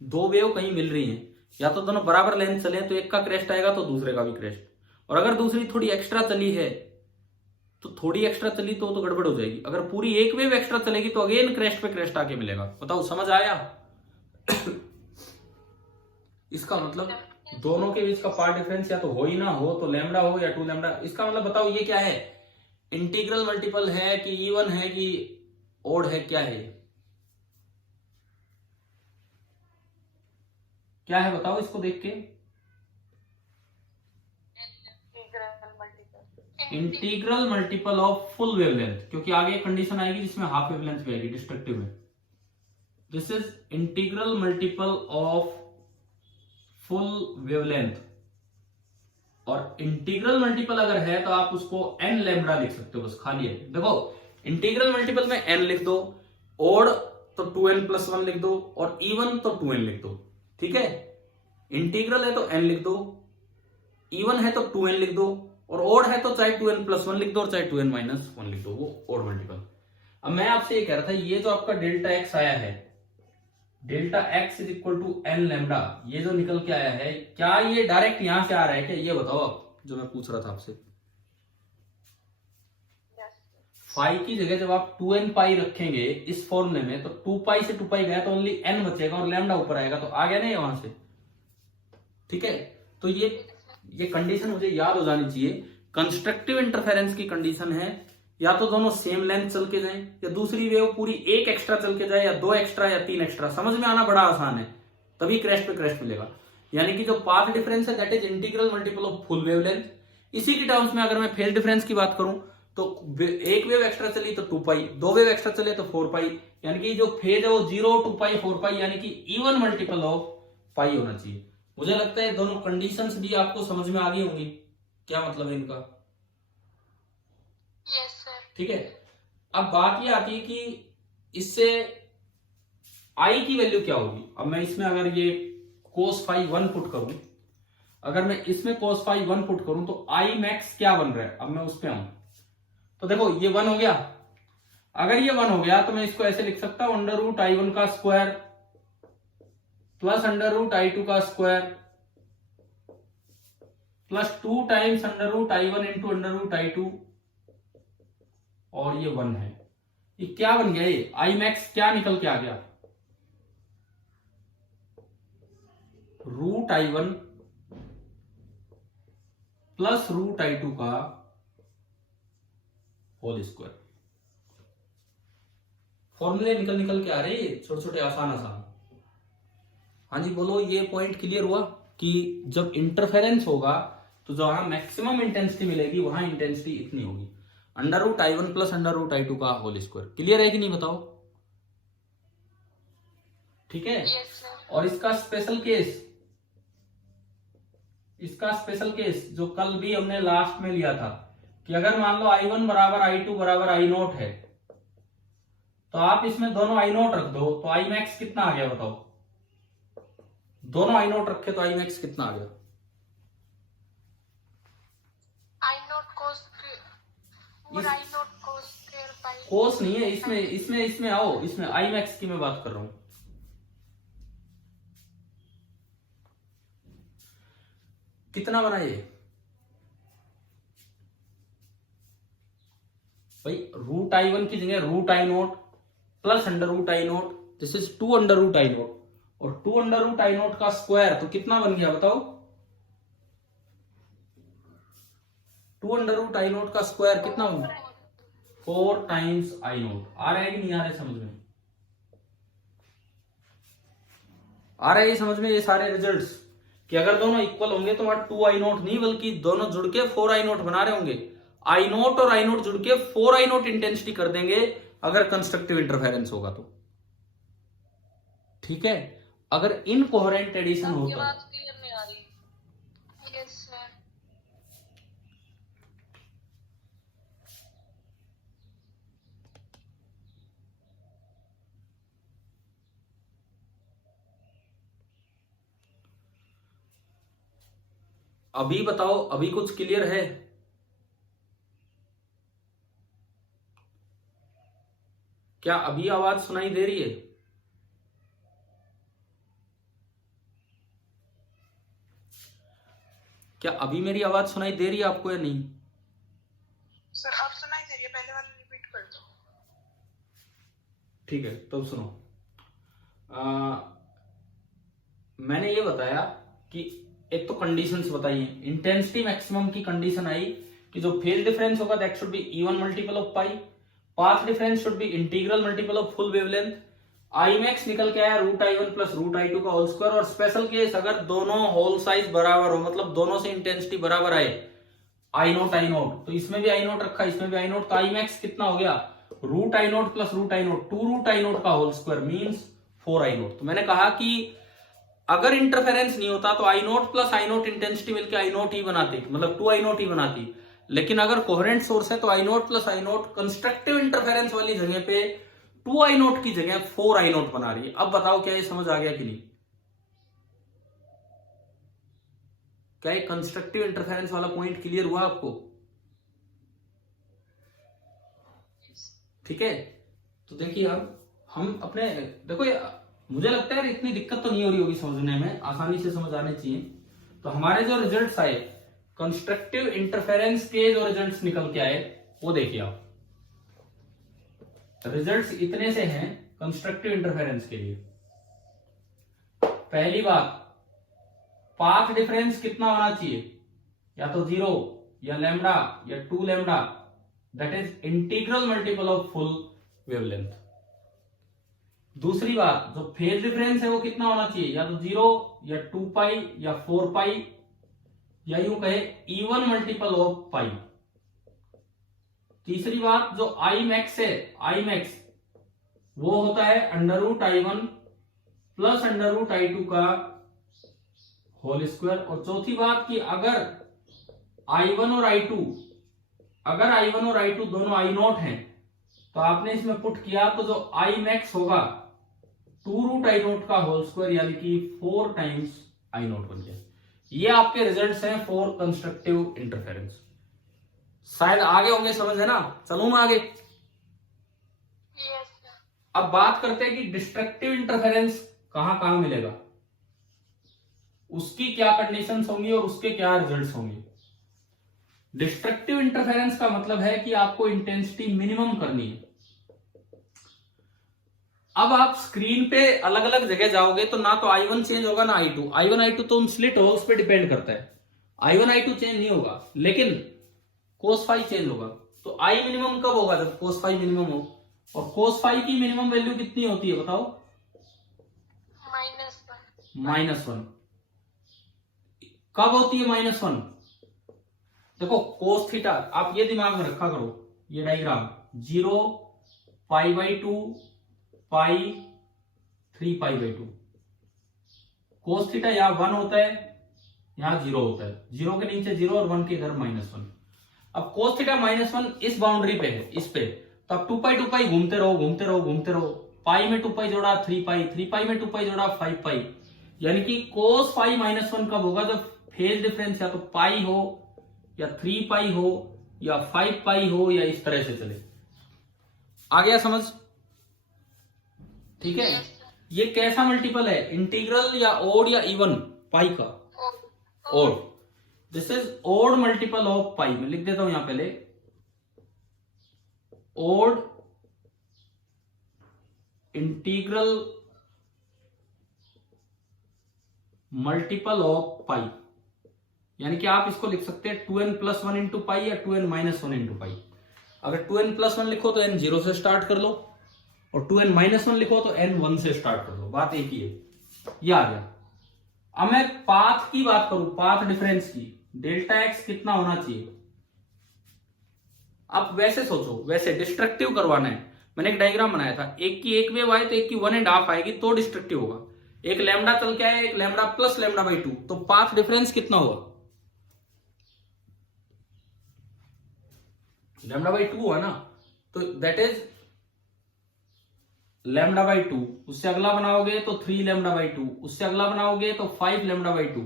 2 वेव कहीं मिल रही हैं, या तो दोनों बराबर लेंथ चले तो एक का क्रेस्ट आएगा तो दूसरे का भी क्रेस्ट, और अगर दूसरी थोड़ी एक्स्ट्रा चली है तो थोड़ी एक्स्ट्रा चली तो गड़बड़ हो जाएगी। अगर पूरी एक वेव एक्स्ट्रा चलेगी तो अगेन क्रेस्ट पे क्रेस्ट आके मिलेगा। बताओ समझ आया? इसका मतलब दोनों के बीच का पार्ट डिफरेंस या तो हो ही ना हो, तो लैम्डा हो या 2 लैम्डा। इसका मतलब बताओ ये क्या है, इंटीग्रल मल्टीपल है कि इवन है कि ओड है, क्या है? क्या है बताओ इसको देख के। Integral multiple of full wavelength, क्योंकि आगे कंडीशन आएगी जिसमें हाफ वेवलेंथ भी आएगी डिस्ट्रक्टिव में। This is integral multiple of full wavelength. और इंटीग्रल मल्टीपल अगर है तो आप उसको n लैम्डा लिख सकते हो, बस खाली है। देखो इंटीग्रल मल्टीपल में n लिख दो, ओड तो 2n+1 लिख दो, और इवन तो 2n लिख दो, ठीक है। इंटीग्रल है तो n लिख दो, इवन है तो 2n लिख दो, और ओड है तो चाहे 2n+1 लिख दो और चाहे 2n-1 लिख दो, वो ओड मल्टीपल। अब मैं आपसे ये कह रहा था, ये जो आपका डेल्टा एक्स आया है, delta x is equal to n lambda, ये जो निकल के आया है, क्या ये डायरेक्ट यहां से आ रहा है क्या? ये बताओ आप, जो मैं पूछ रहा था आपसे। फाई की जगह जब आप 2n पाई रखेंगे इस फॉर्मूले में, तो 2 पाई से 2 पाई गया तो ओनली n बचेगा और लैम्डा ऊपर आएगा, तो आ गया नहीं वहां से, ठीक है। तो ये कंडीशन मुझे याद हो जानी चाहिए। कंस्ट्रक्टिव इंटरफेरेंस की कंडीशन है, या तो दोनों सेम लेंथ चल के जाएं, या दूसरी वेव पूरी एक एक्स्ट्रा चल के जाए, या 2 एक्स्ट्रा या 3 एक्स्ट्रा। समझ में आना बड़ा आसान है, तभी क्रेस्ट पे क्रेस्ट मिलेगा। यानी कि जो पाथ डिफरेंस है that is integral multiple of full wavelength. इसी की टर्म्स में अगर मैं फेज डिफरेंस की बात करूं तो एक वेव एक्स्ट्रा चली तो 2 पाई, 2 वेव एक्स्ट्रा चले तो 4 पाई, यानी कि जो फेज है वो 0, 2 पाई, 4 पाई, यानी कि इवन मल्टीपल ऑफ पाई होना चाहिए। मुझे लगता है दोनों कंडीशंस भी आपको समझ में आ गई होंगी, क्या मतलब है इनका। Yes sir. ठीक है। अब बात ये आती है कि इससे आई की वैल्यू क्या होगी। अब मैं इसमें अगर ये cos फाई 1 पुट करूं, अगर मैं इसमें cos फाई 1 पुट करूं तो आई मैक्स क्या बन रहा है, अब मैं उस पे आऊं तो देखो ये 1 हो गया। अगर ये 1 हो गया तो मैं इसको ऐसे लिख सकता हूं √i1 का स्क्वायर प्लस √i2 का square plus 2 times √i1 into √i2, और ये 1 है। ये क्या बन गया, ये आई मैक्स क्या निकल के आ गया, root I1 plus root I2 का होल स्क्वायर। फॉर्मूले निकल के आ रहे हैं छोटे छोटे आसान आसान। हाँ जी बोलो, ये पॉइंट क्लियर हुआ कि जब इंटरफेरेंस होगा तो जहां मैक्सिमम इंटेंसिटी मिलेगी वहां इंटेंसिटी इतनी होगी, under root I1 plus under root I2 का होल स्क्वायर। क्लियर है कि नहीं बताओ? ठीक है। Yes sir. और इसका स्पेशल केस जो कल भी हमने लास्ट में लिया था कि अगर मान लो I1 बराबर I2 बराबर I0 है तो आप इसमें दोनों I0 रख दो तो I max कितना आ गया बताओ? दोनों I0 रखे तो I max कितना आ गया? आई नोट कोस और I naught cos square by cos नहीं है इसमें आओ, इसमें I max की मैं बात कर रहा हूं। कितना बना ये भाई? रूट I1 की जगह root I0 plus under root I0, this is 2 under root I0 और 2 अंडर रूट I0 का स्क्वायर तो कितना बन गया बताओ? 2 अंडर रूट I0 का स्क्वायर कितना बन गया? 4 टाइम्स I0। आ रहा है कि नहीं आ रहा है समझ में? आ रहा है ये समझ में ये सारे रिजल्ट्स कि अगर दोनों इक्वल होंगे तो वहां 2 I0 नहीं बल्कि दोनों जुड़ के 4 I0 बना रहे होंगे। I0 और I0 जुड़ के 4 I0 इंटेंसिटी कर देंगे अगर कंस्ट्रक्टिव इंटरफेरेंस होगा तो। ठीक है। अगर इनकोहेरेंट एडिशन होता क्लियर नहीं आ रही। Yes sir. अभी बताओ, अभी कुछ क्लियर है? क्या अभी आवाज सुनाई दे रही है? क्या अभी मेरी आवाज सुनाई दे रही है आपको या नहीं? सर अब सुनाई दे रही है, पहले वाला रिपीट कर दो। ठीक है तो सुनो, मैंने ये बताया कि एक तो कंडीशंस बताई है। इंटेंसिटी मैक्सिमम की कंडीशन आई कि जो फेज डिफरेंस होगा that should be even multiple of pi, path difference should be integral multiple of full wavelength, I max निकल के आया root I1 plus root I2 का होल स्क्वायर। और स्पेशल केस अगर दोनों होल साइज बराबर हो, मतलब दोनों से इंटेंसिटी बराबर आए, I0 तो इसमें भी I0 रखा, इसमें भी I0, तो आई मैक्स कितना हो गया? Root I0 plus root I0, 2 root I0 का होल स्क्वायर मीन्स 4 I0। तो मैंने कहा कि अगर इंटरफेरेंस नहीं होता तो I0 प्लस I0 इंटेंसिटी मिलकर I0 ही बनाती, मतलब 2 I0 ही बनाती। लेकिन अगर कोहेरेंट सोर्स है तो I0 plus I0 constructive interference वाली जगह पे 2 I0 की जगह 4 I0 बना रही है। अब बताओ क्या ये समझ आ गया कि नहीं? क्या ये कंस्ट्रक्टिव इंटरफेरेंस वाला पॉइंट क्लियर हुआ आपको? ठीक है। तो देखिए अब हम अपने देखो मुझे लगता है इतनी दिक्कत तो नहीं हो रही होगी समझने में, आसानी से समझ आने चाहिए। तो हमारे जो रिजल्ट्स आए कंस्ट्रक्टिव इंटरफेरेंस के जो रिजल्ट्स निकल के आए वो देखिए आप। रिजल्ट्स इतने से हैं कंस्ट्रक्टिव इंटरफेरेंस के लिए। पहली बात, पाथ डिफरेंस कितना होना चाहिए? या तो 0 या लैम्डा या 2 lambda, that is integral multiple of full wavelength. दूसरी बात, जो फेज डिफरेंस है वो कितना होना चाहिए? या तो 0 या 2 पाई या 4 पाई या यूं कहे इवन मल्टीपल ऑफ पाई। तीसरी बात, जो आई मैक्स है, आई मैक्स वो होता है under root I1 plus under root I2 का होल स्क्वायर। और चौथी बात कि अगर I1 और I2, अगर I1 और I2 दोनों I0 हैं तो आपने इसमें पुट किया तो जो I मैक्स होगा 2 रूट I0 का होल स्क्वायर यानी कि 4 टाइम्स I0 बन गया। ये आपके रिजल्ट्स हैं फॉर कंस्ट्रक्टिव इंटरफेरेंस। शायद आगे होंगे समझ, है ना? चलूं मैं आगे। Yes sir. अब बात करते हैं कि डिस्ट्रक्टिव इंटरफेरेंस कहां कहां मिलेगा, उसकी क्या कंडीशंस होंगी और उसके क्या रिजल्ट्स होंगे। डिस्ट्रक्टिव इंटरफेरेंस का मतलब है कि आपको इंटेंसिटी मिनिमम करनी है। अब आप स्क्रीन पे अलग अलग जगह जाओगे तो ना तो I1 चेंज होगा ना I2। I1 I2 तो उन स्लिट होल्स पे डिपेंड करता है, I1 I2 चेंज नहीं होगा, लेकिन cos फाई चेंज होगा। तो I मिनिमम कब होगा? जब cos फाई मिनिमम हो। और cos फाई की मिनिमम वैल्यू कितनी होती है बताओ? -1। कब होती है -1? देखो cos थीटा, आप ये दिमाग में रखा करो, ये डायग्राम 0 π/2 पाई 3 π/2। cos थीटा यहाँ 1 होता है, यहाँ 0 होता है, 0 के नीचे 0 और 1 के इधर -1। अब cos थीटा -1 इस बाउंड्री पे है, इस पे, तो अब 2 π घूमते रहो घूमते रहो घूमते रहो, पाई में 2 जोड़ा 3 पाई में 2 जोड़ा 5 पाई, यानी कि cos फाई -1 कब होगा? जब फेज डिफरेंस या तो पाई हो या 3 पाई हो या 5 पाई हो या इस तरह से चले। आ गया समझ? ठीक है। ये कैसा मल्टीपल है? इंटीग्रल या ओड या इवन? पाई का odd. This is odd multiple of pi. मैं लिख देता हूं यहां पहले, odd integral multiple of pi, यानी कि आप इसको लिख सकते हैं 2n+1 इंटू पाई या 2n-1 इंटू पाई। अगर 2n+1 लिखो तो n 0 से स्टार्ट कर लो, और 2n-1 लिखो तो n 1 से स्टार्ट कर लो, बात एक ही है। ये आ गया। अब मैं पाथ की बात करूं, पाथ डिफरेंस की, डेल्टा एक्स कितना होना चाहिए? अब वैसे सोचो, वैसे डिस्ट्रक्टिव करवाना है। मैंने एक डायग्राम बनाया था, एक की एक वेव आए तो एक की 1.5 आएगी तो डिस्ट्रक्टिव होगा। एक लैम्डा चल के आए, एक लैम्डा प्लस λ/2, तो पाथ डिफरेंस कितना होगा? λ/2 हुआ ना, तो दैट इज λ/2। उससे अगला बनाओगे तो 3 λ/2, उससे अगला बनाओगे तो 5 λ/2।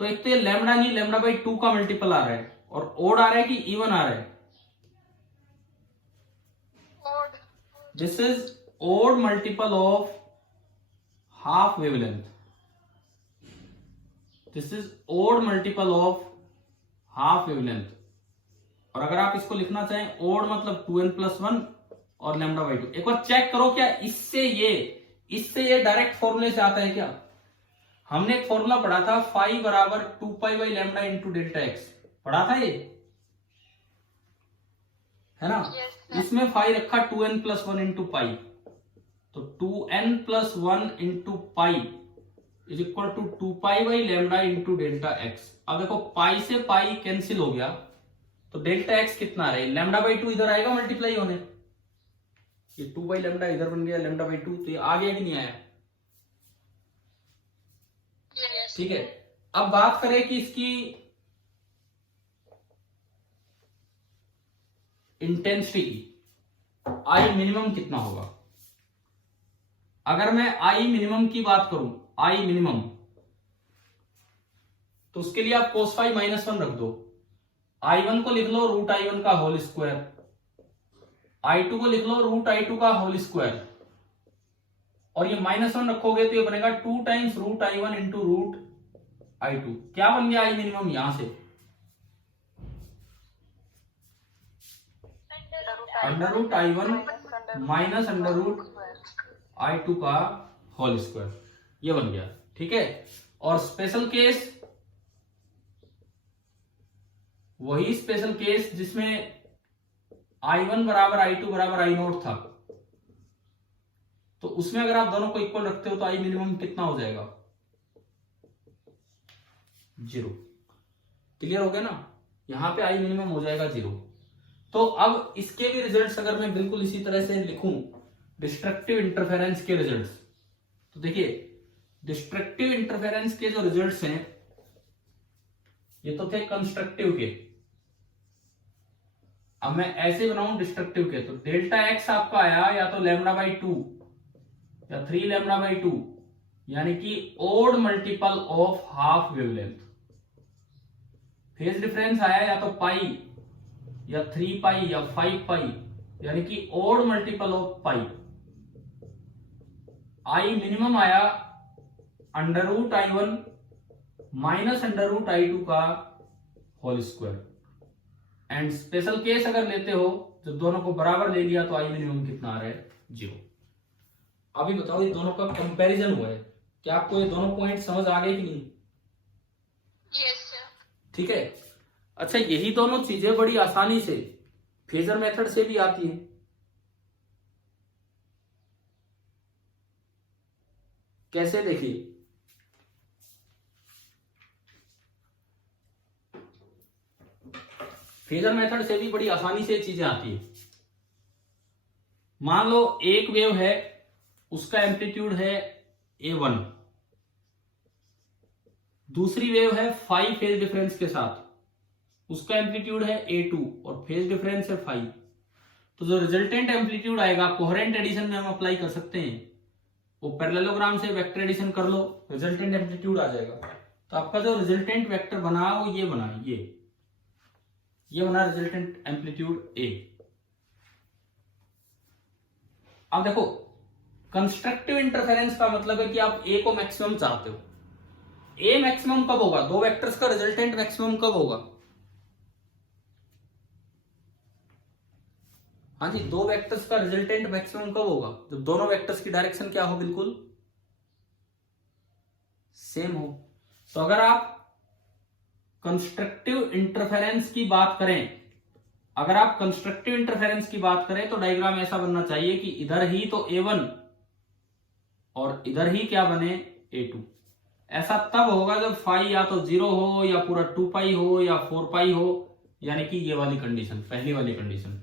तो एक तो ये लैम्डा नहीं, λ/2 का मल्टीपल आ रहा है, और ओड आ रहा है कि इवन आ रहा है? This is odd multiple of half wavelength. This is odd multiple of half wavelength. और अगर आप इसको लिखना चाहें, ओड मतलब 2n+1 और λ/2। एक बार चेक करो, क्या इससे ये डायरेक्ट फॉर्मूले से आता है क्या? हमने एक फॉर्मूला पढ़ा था, फाई बराबर 2π/λ इंटू डेल्टा एक्स, पढ़ा था ये, है ना? इसमें फाई रखा 2n+1 इंटू पाई, तो 2n+1 into pi is equal to 2π/λ into delta x. अब देखो पाई से पाई कैंसिल हो गया, तो डेल्टा एक्स कितना आ रहा है? λ/2 इधर आएगा मल्टीप्लाई होने, ये 2/λ इधर बन गया λ/2, तो ये आ गया कि नहीं आया? ठीक है। अब बात करें कि इसकी इंटेंसिटी की, आई मिनिमम कितना होगा? अगर मैं आई मिनिमम की बात करूं, आई मिनिमम, तो उसके लिए आप cos फाई -1 रख दो, I1 को लिख लो √I1 का होल स्क्वायर, I2 को लिख लो √I2 का होल स्क्वायर, और ये -1 रखोगे तो ये बनेगा 2 टाइम्स √I1 इंटू √I2। क्या बन गया आई मिनिमम यहां से? √I1 माइनस √I2 का होल स्क्वायर, ये बन गया। ठीक है। और स्पेशल केस, वही स्पेशल केस जिसमें I1 बराबर I2 बराबर I0 था, तो उसमें अगर आप दोनों को इक्वल रखते हो तो आई मिनिमम कितना हो जाएगा? 0। क्लियर हो गया ना? यहां पे आई मिनिमम हो जाएगा 0। तो अब इसके भी रिजल्ट्स अगर मैं बिल्कुल इसी तरह से लिखूं, डिस्ट्रक्टिव इंटरफेरेंस के रिजल्ट्स, तो देखिए डिस्ट्रक्टिव इंटरफेरेंस के जो रिजल्ट्स हैं, ये तो थे कंस्ट्रक्टिव के। अब मैं ऐसे बनाऊं डिस्ट्रक्टिव के, तो डेल्टा एक्स आपका आया या तो λ/2 या 3 λ/2, यानी कि odd multiple of half wavelength. Phase difference आया या तो पाई या 3 पाई या 5 पाई, यानी कि odd multiple of pi. I minimum आया √I1 माइनस √I2 का whole square. And special case अगर लेते हो, जब दोनों को बराबर ले लिया, तो आई मिनिमम कितना आ रहा है? 0। अभी बताओ ये दोनों का कंपैरिजन हुआ है, क्या आपको ये दोनों पॉइंट समझ आ गए कि नहीं? Yes sir. ठीक है। अच्छा, यही दोनों चीजें बड़ी आसानी से फेजर मेथड से भी आती है। कैसे, देखिए, फेजर मेथड से भी बड़ी आसानी से चीजें आती है। मान लो एक वेव है, उसका एम्पलीट्यूड है A1, दूसरी वेव है फाइव फेज डिफरेंस के साथ, उसका एम्पलीट्यूड है A2 और फेज डिफरेंस है 5। तो जो रिजल्टेंट एम्पलीट्यूड आएगा कोहेरेंट एडिशन में हम अप्लाई कर सकते हैं, वो पैरेललोग्राम से वेक्टर एडिशन कर लो, रिजल्टेंट एम्पलीट्यूड आ जाएगा। तो आपका जो रिजल्टेंट वेक्टर बना वो ये बना, ये बना रिजल्टेंट एम्पलीट्यूड A। अब देखो, कंस्ट्रक्टिव इंटरफेरेंस का मतलब है कि आप A को मैक्सिमम चाहते हो। A मैक्सिमम कब होगा? दो वेक्टर्स का रिजल्टेंट मैक्सिमम कब होगा? हाँ जी, दो वेक्टर्स का रिजल्टेंट मैक्सिमम कब होगा? जब दोनों वेक्टर्स की डायरेक्शन क्या हो? बिल्कुल सेम हो। तो अगर आप कंस्ट्रक्टिव इंटरफेरेंस की बात करें, तो डायग्राम ऐसा बनना चाहिए कि इधर ही तो A1 और इधर ही क्या बने? A2। ऐसा तब होगा जब फाई या तो 0 हो या पूरा 2 पाई हो या 4 पाई हो, यानी कि ये वाली कंडीशन, पहली वाली कंडीशन।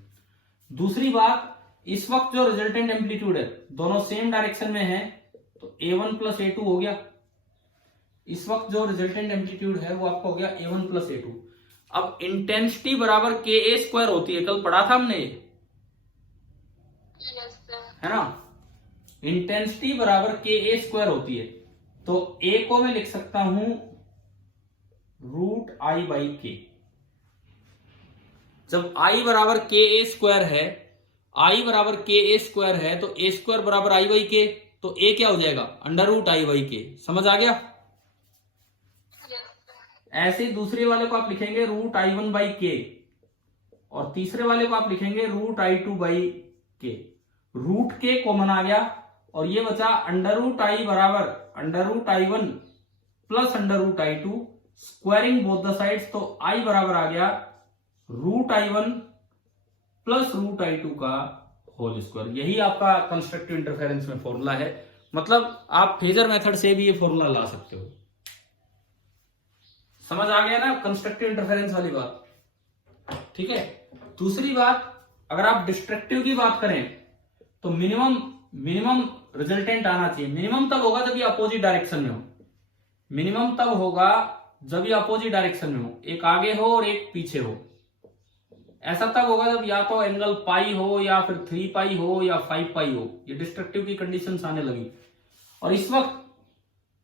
दूसरी बात, इस वक्त जो रिजल्टेंट एम्पलीट्यूड है दोनों सेम डायरेक्शन में है, तो A1 प्लस A2 हो गया। इस वक्त जो रिजल्टेंट एम्पलीट्यूड है वो आपका हो गया A1 प्लस A2। अब इंटेंसिटी बराबर KA स्क्वायर होती है, कल पढ़ा था हमने, यस सर। है ना? इंटेंसिटी बराबर KA स्क्वायर होती है। तो A को मैं लिख सकता हूं √I/K। जब I बराबर KA स्क्वायर है, तो A स्क्वायर बराबर I/K, तो A क्या हो जाएगा? √I/K। समझ आ गया? ऐसे दूसरे वाले को आप लिखेंगे √I1/K और तीसरे वाले को आप लिखेंगे √I2/K। रूट K कॉमन आ गया और ये बचा √I बराबर √I1 plus √I2, squaring both the sides, तो I बराबर आ गया √I1 प्लस √I2 का होल स्क्वायर। यही आपका कंस्ट्रक्टिव इंटरफेरेंस में फॉर्मूला है। मतलब आप फेजर मेथड से भी ये फॉर्मूला ला सकते हो। समझ आ गया ना कंस्ट्रक्टिव इंटरफेरेंस वाली बात? ठीक है। दूसरी बात, अगर आप डिस्ट्रक्टिव की बात करें तो मिनिमम रिजल्टेंट आना चाहिए। मिनिमम तब होगा जब ये अपोजिट डायरेक्शन में हो। एक आगे हो और एक पीछे हो। ऐसा तब होगा जब या तो एंगल पाई हो या फिर 3 पाई हो या 5 पाई हो। ये डिस्ट्रक्टिव की कंडीशंस आने लगी। और इस वक्त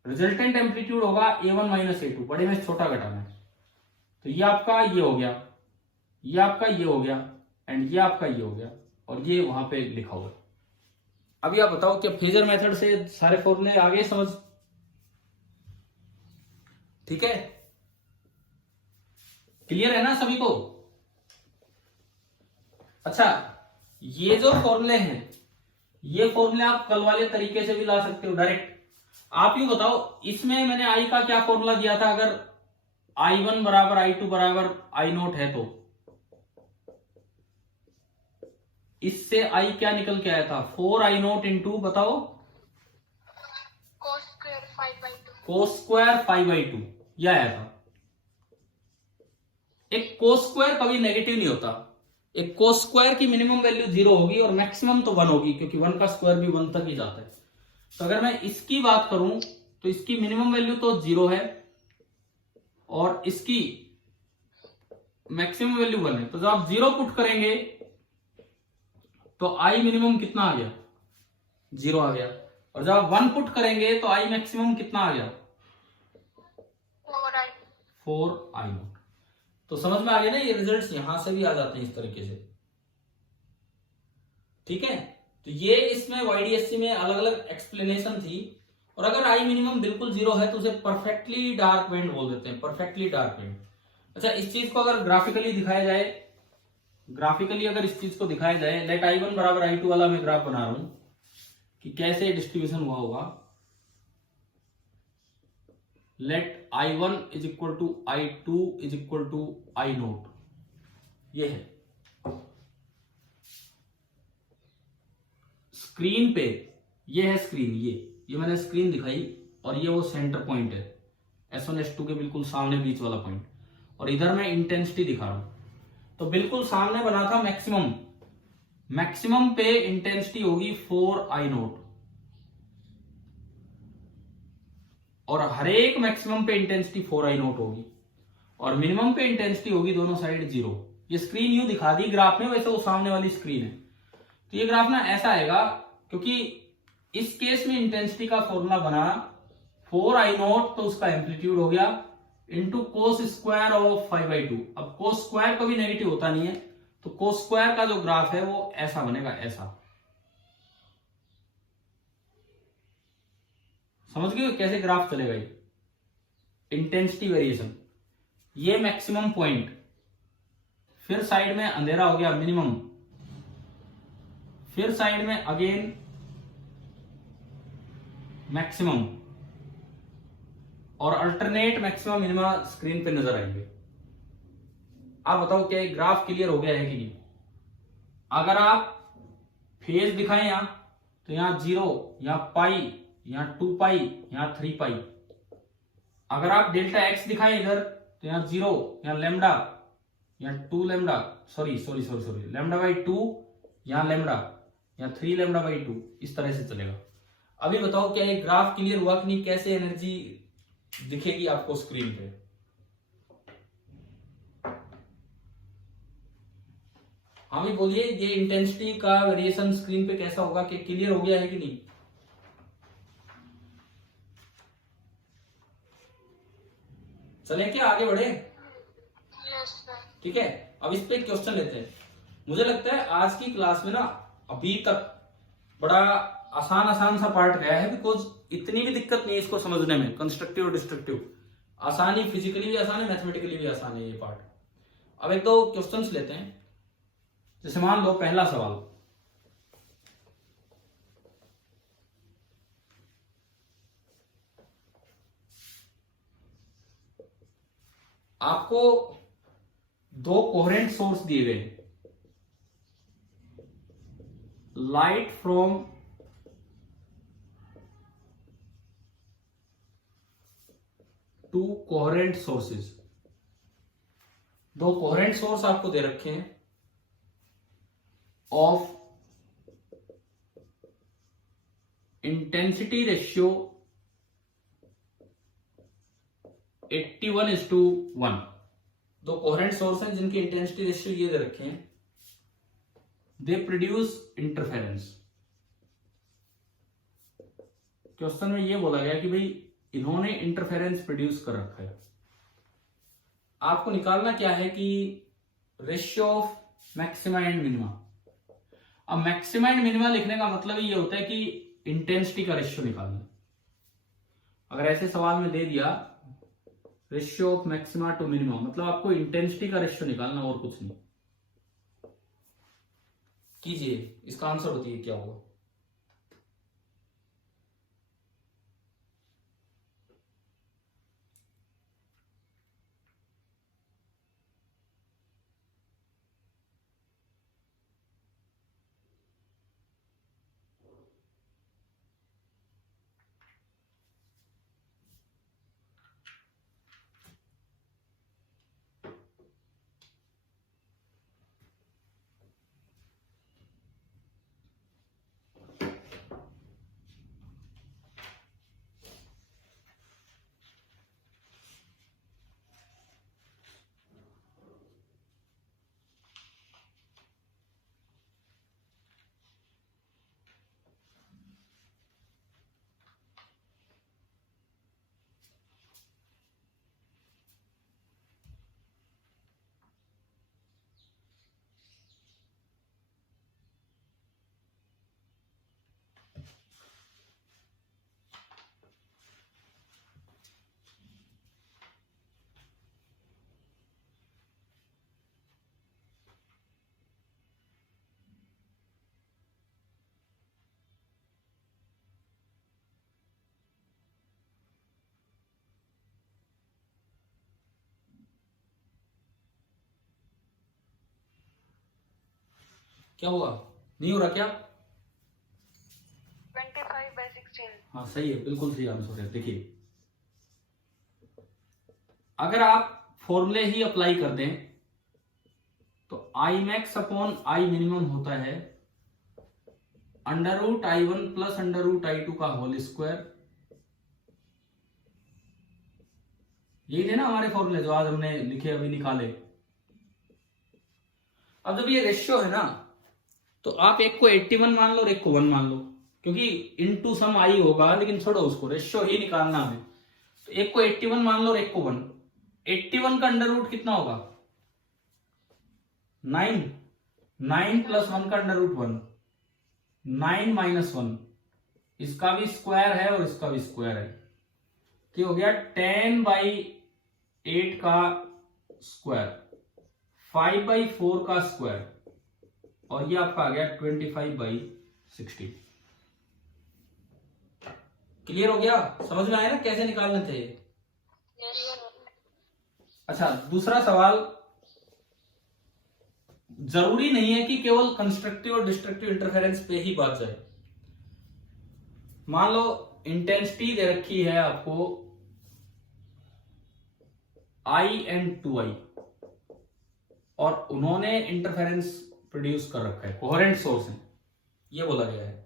रिजल्टेंट एम्पलीट्यूड होगा A1 माइनस A2, बड़े में छोटा घटाना है। तो ये आपका ये हो गया, ये आपका ये हो गया एंड ये आपका ये हो गया और ये वहां पे लिखा हुआ। अभी आप बताओ क्या फेजर मेथड से सारे फॉर्मूले आ गए समझ? ठीक है, क्लियर है ना सभी को? अच्छा, ये जो फॉर्मूले हैं, ये फॉर्मूले आप कल वाले तरीके से भी ला सकते हो डायरेक्ट। आप यूं बताओ, इसमें मैंने I का क्या फॉर्मूला दिया था? अगर I1 बराबर I2 बराबर I0 है तो इससे I क्या निकल के आया था? 4I0 इंटू, बताओ, cos square 5/2। cos स्क्वायर 5/2 यह आया था। एक cos स्क्वायर कभी नेगेटिव नहीं होता। एक cos स्क्वायर की मिनिमम वैल्यू 0 होगी और मैक्सिमम तो 1 होगी, क्योंकि 1 का स्क्वायर भी 1 तक ही जाता है। तो अगर मैं इसकी बात करूं तो इसकी मिनिमम वैल्यू तो 0 है और इसकी मैक्सिमम वैल्यू 1 है। तो जब आप 0 पुट करेंगे तो I मिनिमम कितना आ गया? 0 आ गया। और जब आप 1 पुट करेंगे तो I मैक्सिमम कितना आ गया? 4I0। तो समझ में आ गया ना? ये रिजल्ट्स यहां से भी आ जाते हैं इस तरीके से। ठीक है, तो ये इसमें YDSC में अलग अलग एक्सप्लेनेशन थी। और अगर I मिनिमम बिल्कुल 0 है तो उसे परफेक्टली डार्क बैंड बोल देते हैं, परफेक्टली डार्क बैंड। अच्छा, इस चीज को अगर ग्राफिकली दिखाया जाए, लेट I1 बराबर I2 वाला मैं ग्राफ बना रहा हूं कि कैसे डिस्ट्रीब्यूशन हुआ होगा। Let I1 is equal to I2 is equal to I0, ये है स्क्रीन पे, ये है स्क्रीन, ये मैंने स्क्रीन दिखाई और ये वो सेंटर पॉइंट है S1 S2 के बिल्कुल सामने बीच वाला पॉइंट, और इधर मैं इंटेंसिटी दिखा रहा हूं। तो बिल्कुल सामने बना था मैक्सिमम, मैक्सिमम पे इंटेंसिटी होगी 4I0 और हर एक मैक्सिमम पे इंटेंसिटी 4I0 होगी और मिनिमम पे इंटेंसिटी होगी दोनों साइड 0। ये स्क्रीन यूं दिखा दी ग्राफ में, वैसे वो सामने वाली स्क्रीन है। तो ये ग्राफ ना ऐसा आएगा, क्योंकि इस केस में इंटेंसिटी का फॉर्मूला बना 4I0, तो उसका एम्पलीट्यूड हो गया इंटू कोस स्क्वायर ऑफ 5/2। अब कोस स्क्वायर कभी नेगेटिव होता नहीं है, तो कोस स्क्वायर का जो ग्राफ है वो ऐसा बनेगा, ऐसा। समझ गए कैसे ग्राफ चलेगा ये? इंटेंसिटी वेरिएशन, ये मैक्सिमम पॉइंट, फिर साइड में अंधेरा हो गया मिनिमम, फिर साइड में अगेन मैक्सिमम, और अल्टरनेट मैक्सिमम मिनिमम स्क्रीन पे नजर आएंगे। आप बताओ क्या ये ग्राफ क्लियर हो गया है कि नहीं? अगर आप फेज दिखाएं यहां, तो यहां 0, यहां पाई, यहां 2π, यहां 3π। अगर आप डेल्टा एक्स दिखाएं इधर, तो यहां 0, यहां लैम्डा, यहां 2 लैम्डा, सॉरी λ/2, यहां लैम्डा, यहां 3 λ/2, इस तरह से चलेगा। अभी बताओ क्या ये ग्राफ क्लियर हुआ कि नहीं, कैसे एनर्जी दिखेगी आपको स्क्रीन पे? हाँ भी बोलिए, ये इंटेंसिटी का वेरिएशन स्क्रीन पे कैसा होगा, कि क्लियर हो गया है कि नहीं? चले क्या आगे बढ़े? Yes sir. ठीक है, अब इस पे क्वेश्चन लेते हैं। मुझे लगता है आज की क्लास में ना अभी तक बड़ा आसान आसान सा पार्ट गया है, बिकॉज इतनी भी दिक्कत नहीं है इसको समझने में। कंस्ट्रक्टिव और डिस्ट्रक्टिव आसानी, फिजिकली भी आसान है, मैथमेटिकली भी आसान है ये पार्ट। अब एक दो क्वेश्चंस लेते हैं। जैसे मान लो पहला सवाल, आपको दो कोहेरेंट सोर्स दिए गए, light from to coherent sources. दो कोहेरेंट सोर्स आपको दे रखे हैं ऑफ इंटेंसिटी रेशियो 81:1। दो कोहेरेंट सोर्स हैं जिनकी इंटेंसिटी रेशियो ये दे रखे हैं। They produce interference. क्वेश्चन में ये बोला गया कि भाई इन्होंने इंटरफेरेंस प्रोड्यूस कर रखा है। आपको निकालना क्या है कि ratio of maxima and minima. अब मैक्सिमा एंड मिनिमा लिखने का मतलब ये होता है कि इंटेंसिटी का रेशियो निकालना। अगर ऐसे सवाल में दे दिया ratio of maxima to minima, मतलब आपको इंटेंसिटी का रेशियो निकालना और कुछ नहीं। कीजिए, इसका आंसर बताइए क्या होगा। क्या होगा, नहीं हो रहा क्या? 25/16। हाँ सही है, बिल्कुल सही आंसर है। देखिए अगर आप फॉर्मूले ही अप्लाई कर दें तो I max upon I minimum होता है √I1 प्लस √I2 का होल स्क्वायर। यही थे ना हमारे फॉर्मूले जो आज हमने लिखे, अभी निकाले। अब जब ये रेशियो है ना तो आप एक को 81 मान लो और एक को 1 मान लो, क्योंकि इनटू सम आई होगा, लेकिन छोड़ो उसको, रेशियो ही निकालना है। तो एक को 81 मान लो और एक को 1। 81 का अंडर रूट कितना होगा? 9। 9 प्लस 1 का अंडर रूट 1। 9 माइनस 1, इसका भी स्क्वायर है और इसका भी स्क्वायर है, तो हो गया 10/8 का स्क्वायर, 5/4 का स्क्वायर, और ये आपका आ गया 25/60। क्लियर हो गया? समझ में आया ना कैसे निकालने थे? अच्छा, दूसरा सवाल, जरूरी नहीं है कि केवल कंस्ट्रक्टिव और डिस्ट्रक्टिव इंटरफेरेंस पे ही बात जाए। मान लो इंटेंसिटी दे रखी है आपको I and 2I, और उन्होंने इंटरफेरेंस प्रोड्यूस कर रखा है, कोहेरेंट सोर्स है, ये बोला गया है।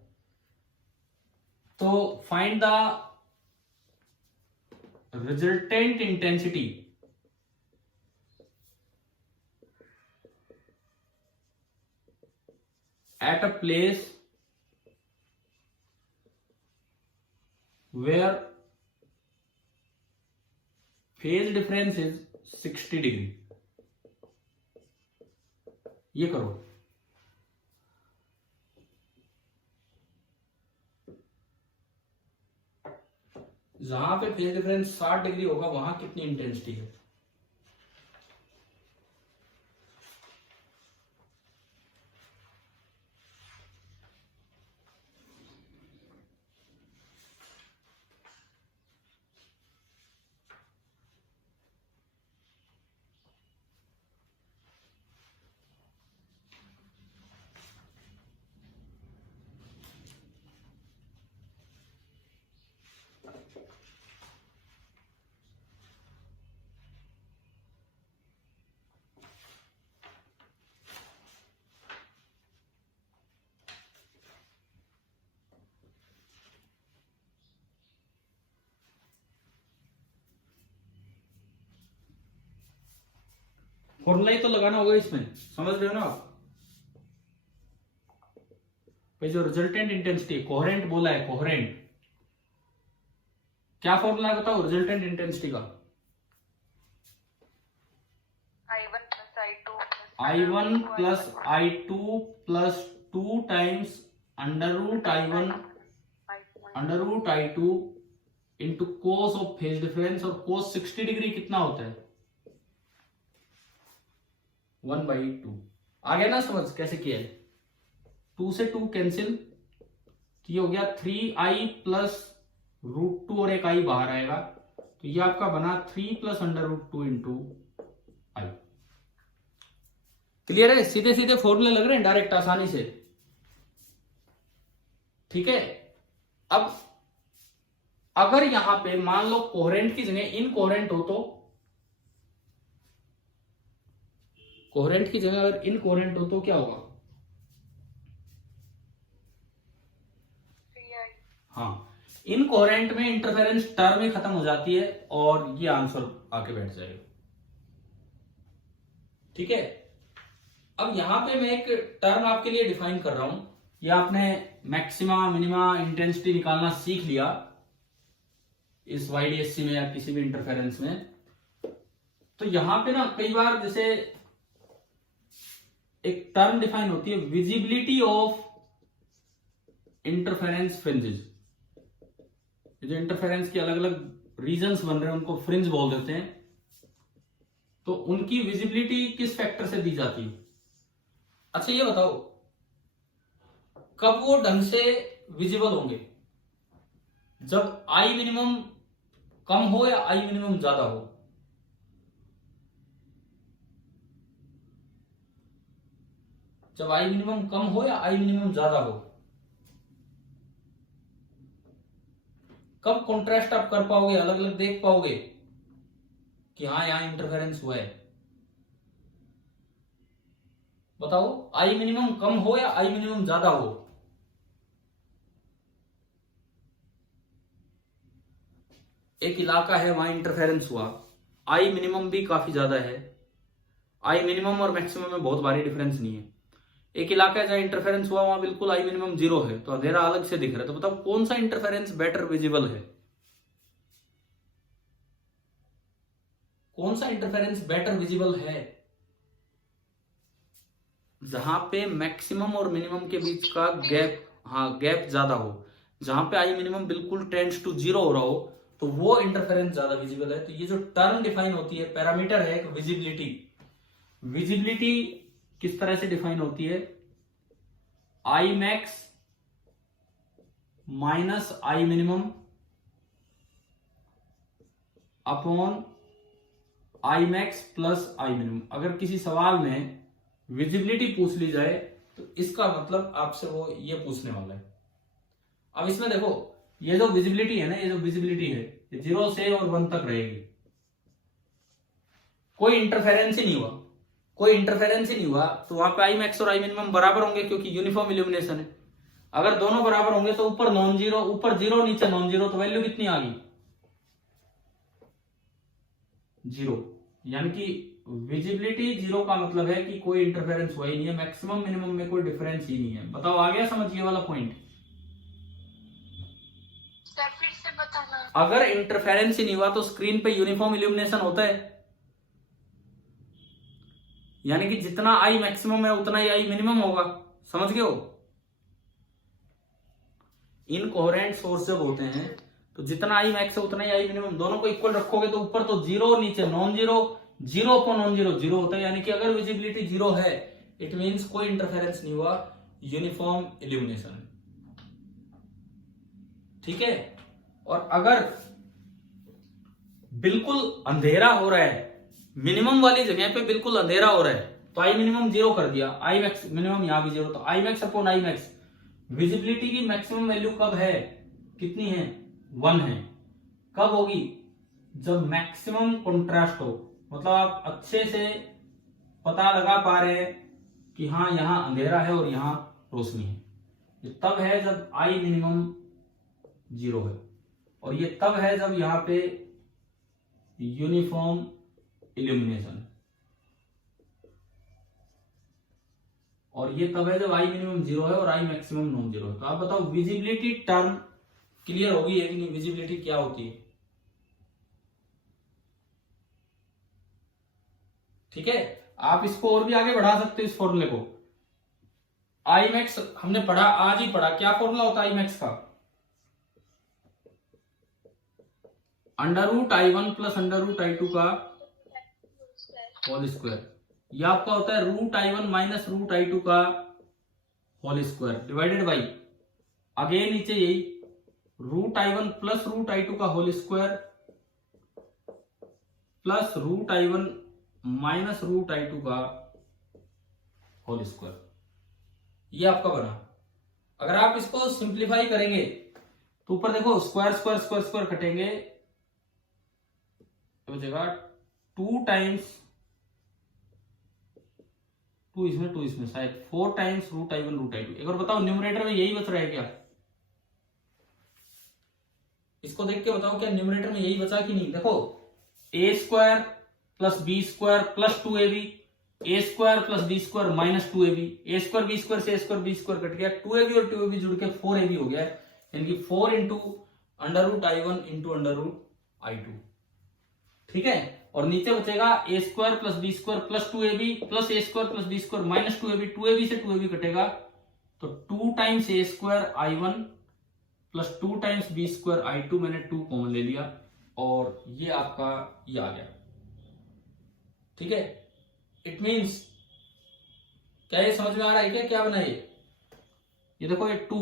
तो find the resultant intensity at a place where phase difference is 60 degree. ये करो। जहां पे फेज डिफरेंस 60 डिग्री होगा वहां कितनी इंटेंसिटी है? फॉर्मूला ही तो लगाना होगा इसमें, समझ रहे हो ना आप? भाई जो रिजल्टेंट इंटेंसिटी, कोहेरेंट बोला है, कोहेरेंट, क्या फॉर्मूला है बताओ रिजल्टेंट इंटेंसिटी का? I1 plus I2 plus 2 times √I1 √I2 into cos of phase difference, और कोस 60 डिग्री कितना होता है? 1/2। आ गया ना समझ कैसे किया है? 2 से 2 कैंसिल, तो ये हो गया 3I प्लस √2 और एक I बाहर आएगा, तो ये आपका बना 3 प्लस √2 इंटू I। क्लियर है? सीधे सीधे फॉर्मूले लग रहे हैं डायरेक्ट, आसानी से। ठीक है, अब अगर यहां पे मान लो कोहेरेंट की जगह इनकोहेरेंट हो, तो कोहेरेंट की जगह अगर इनकोहेरेंट हो तो क्या होगा? हाँ, इनकोहेरेंट में इंटरफेरेंस टर्म ही खत्म हो जाती है और ये आंसर आके बैठ जाएगा। ठीक है, अब यहां पे मैं एक टर्म आपके लिए डिफाइन कर रहा हूं। ये आपने मैक्सिमा मिनिमा इंटेंसिटी निकालना सीख लिया इस YDSC में या किसी भी इंटरफेरेंस में। तो यहां पे ना कई बार जैसे एक टर्म डिफाइन होती है, विजिबिलिटी ऑफ इंटरफेरेंस फ्रिंजेस। जो इंटरफेरेंस के अलग अलग रीजन्स बन रहे हैं उनको फ्रिंज बोल देते हैं। तो उनकी विजिबिलिटी किस फैक्टर से दी जाती है? अच्छा ये बताओ, कब वो ढंग से विजिबल होंगे? जब आई मिनिमम कम हो या आई मिनिमम ज्यादा हो? जब आई मिनिमम कम हो या आई मिनिमम ज्यादा हो। कब कॉन्ट्रास्ट आप कर पाओगे, अलग अलग देख पाओगे कि हाँ यहां इंटरफेरेंस हुआ है? बताओ, आई मिनिमम कम हो या आई मिनिमम ज्यादा हो। एक इलाका है वहां इंटरफेरेंस हुआ, आई मिनिमम भी काफी ज्यादा है, आई मिनिमम और मैक्सिमम में बहुत भारी डिफरेंस नहीं है। एक इलाका है जहां इंटरफेरेंस हुआ वहां बिल्कुल आई मिनिमम 0 है, तो अंधेरा अलग से दिख रहा है। तो बताओ कौन सा इंटरफेरेंस बेटर विजिबल है, कौन सा इंटरफेरेंस बेटर विजिबल है? जहां पे मैक्सिमम और मिनिमम के बीच का गैप, हाँ गैप ज्यादा हो, जहां पे आई मिनिमम बिल्कुल टेंड्स टू 0 हो रहा हो, तो वो इंटरफेरेंस ज्यादा विजिबल है। तो ये जो टर्म डिफाइन होती है, पैरामीटर है एक विजिबिलिटी। विजिबिलिटी किस तरह से डिफाइन होती है? I max minus I minimum upon I max plus I minimum. अगर किसी सवाल में विजिबिलिटी पूछ ली जाए तो इसका मतलब आपसे वो ये पूछने वाला है। अब इसमें देखो, ये जो विजिबिलिटी है ना, ये जो विजिबिलिटी है ये 0 से और 1 तक रहेगी। कोई इंटरफेरेंस ही नहीं हुआ, कोई इंटरफेरेंस ही नहीं हुआ, तो वहां पे आई मैक्स और आई मिनिमम बराबर होंगे क्योंकि यूनिफॉर्म इल्यूमिनेशन है। अगर दोनों बराबर होंगे तो ऊपर नॉन जीरो, ऊपर 0 नीचे नॉन जीरो, तो वैल्यू कितनी आ गई? 0। यानी कि विजिबिलिटी 0 का मतलब है कि कोई इंटरफेरेंस हुआ ही नहीं है, मैक्सिमम मिनिमम में कोई डिफरेंस ही नहीं है। बताओ आ गया समझ ये वाला पॉइंट? सर फिर से बताना। अगर इंटरफेरेंस ही नहीं हुआ तो स्क्रीन पे यूनिफॉर्म इल्यूमिनेशन होता है, यानी कि जितना आई मैक्सिमम है उतना ही आई मिनिमम होगा। समझ गए हो? इनकोहेरेंट सोर्स जब होते हैं तो जितना आई मैक्स है उतना ही आई मिनिमम, दोनों को इक्वल रखोगे तो ऊपर तो 0 नीचे non zero, 0 upon non zero 0 होता है। यानी कि अगर विजिबिलिटी 0 है इट मींस कोई इंटरफेरेंस नहीं हुआ, यूनिफॉर्म इल्यूमिनेशन। ठीक है? और अगर बिल्कुल अंधेरा हो रहा है, मिनिमम वाली जगह पे बिल्कुल अंधेरा हो रहा है, तो आई मिनिमम 0 कर दिया, आई मैक्स मिनिमम यहां भी 0, तो I max upon I max. Visibility की मैक्सिमम वैल्यू कब है, कितनी है? 1 है। कब होगी? जब मैक्सिमम कंट्रास्ट हो, मतलब आप अच्छे से पता लगा पा रहे हैं कि हाँ यहां अंधेरा है और यहां रोशनी है। ये तब है जब आई मिनिमम 0 है, और ये तब है जब यहां पे यूनिफॉर्म इल्यूमिनेशन, और ये तब है जब आई मिनिमम 0 है और आई मैक्सिमम नॉन 0 है। तो आप बताओ विजिबिलिटी टर्म क्लियर होगी है कि नहीं? विजिबिलिटी क्या होती है? ठीक है? आप इसको और भी आगे बढ़ा सकते हो इस फॉर्मूले को। आई मैक्स हमने पढ़ा, आज ही पढ़ा, क्या फॉर्मूला होता है आई मैक्स का? √I1 प्लस √I2 का होल स्क्वायर। यह आपका होता है √I1 माइनस √I2 का whole square divided by, again नीचे यही √I1 प्लस √I2 का whole square plus √I1 minus √I2 का होल स्क्वायर। ये आपका बना। अगर आप इसको सिंप्लीफाई करेंगे तो ऊपर देखो स्क्वायर स्क्वायर स्क्वायर स्क्वायर कटेंगे, तो बचेगा 2 टाइम्स 2 इसमें शायद 4 टाइम्स √I1 √I2। एक बार बताओ न्यूमरेटर में यही बच रहा है क्या? इसको देख के बताओ क्या न्यूमरेटर में यही बचा कि नहीं? देखो a square plus b square plus 2ab, a square plus b square minus 2ab, a square b square से a square b square cut गया, 2ab और 2ab जुड़ के 4ab हो गया, यानी कि 4 इंटू √I1 इंटू √I2। ठीक है? और नीचे बचेगा a square plus b square plus 2ab plus a square plus b square minus 2ab, 2ab से 2ab कटेगा, तो 2 times a square I1 plus 2 times b square I2, मैंने 2 कॉमन ले लिया और ये आपका ये आ गया। ठीक है? इट मींस क्या ये समझ में आ रहा है क्या बना ये देखो ये 2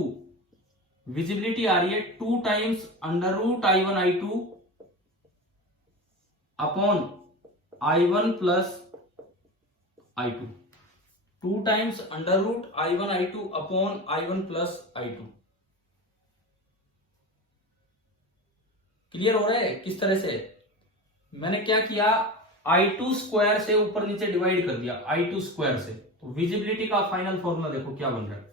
विजिबिलिटी आ रही है 2 times √I1 I2 upon I1 plus I2। 2 times under root I1 I2 upon I1 plus I2। Clear हो रहा है किस तरह से? मैंने क्या किया, I2 स्क्वायर से ऊपर नीचे डिवाइड कर दिया, I2 स्क्वायर से। तो विजिबिलिटी का फाइनल फॉर्मूला देखो क्या बन रहा है।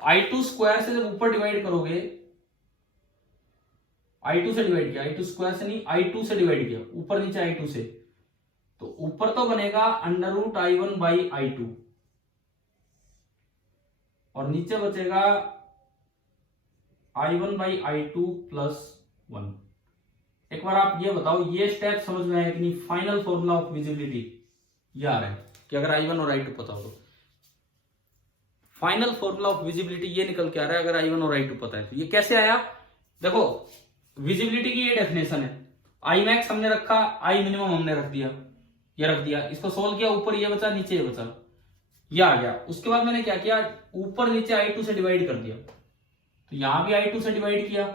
I2 स्क्वायर से जब ऊपर डिवाइड करोगे, I2 से डिवाइड किया, I2 स्क्वायर से नहीं, I2 से डिवाइड किया, ऊपर नीचे I2 से, तो ऊपर तो बनेगा under root I1 by I2 और नीचे बचेगा I1 बाई I2 प्लस 1। एक बार आप ये बताओ, ये स्टेप समझ में आया कि नहीं? फाइनल फॉर्मूला ऑफ विजिबिलिटी ये आ रहा है कि अगर I1 और I2 पता हो तो फाइनल फॉर्मूला ऑफ विजिबिलिटी ये निकल के आ रहा है अगर I1 और I2 पता है। तो ये कैसे आया? देखो, विजिबिलिटी की ये डेफिनेशन है, आई मैक्स हमने रखा, आई मिनिमम हमने रख दिया, ये रख दिया, इसको सोल्व किया, ऊपर ये बचा, नीचे ये बचा, ये आ गया। उसके बाद मैंने क्या किया, ऊपर नीचे I2 से डिवाइड कर दिया, तो यहां भी I2 से डिवाइड किया,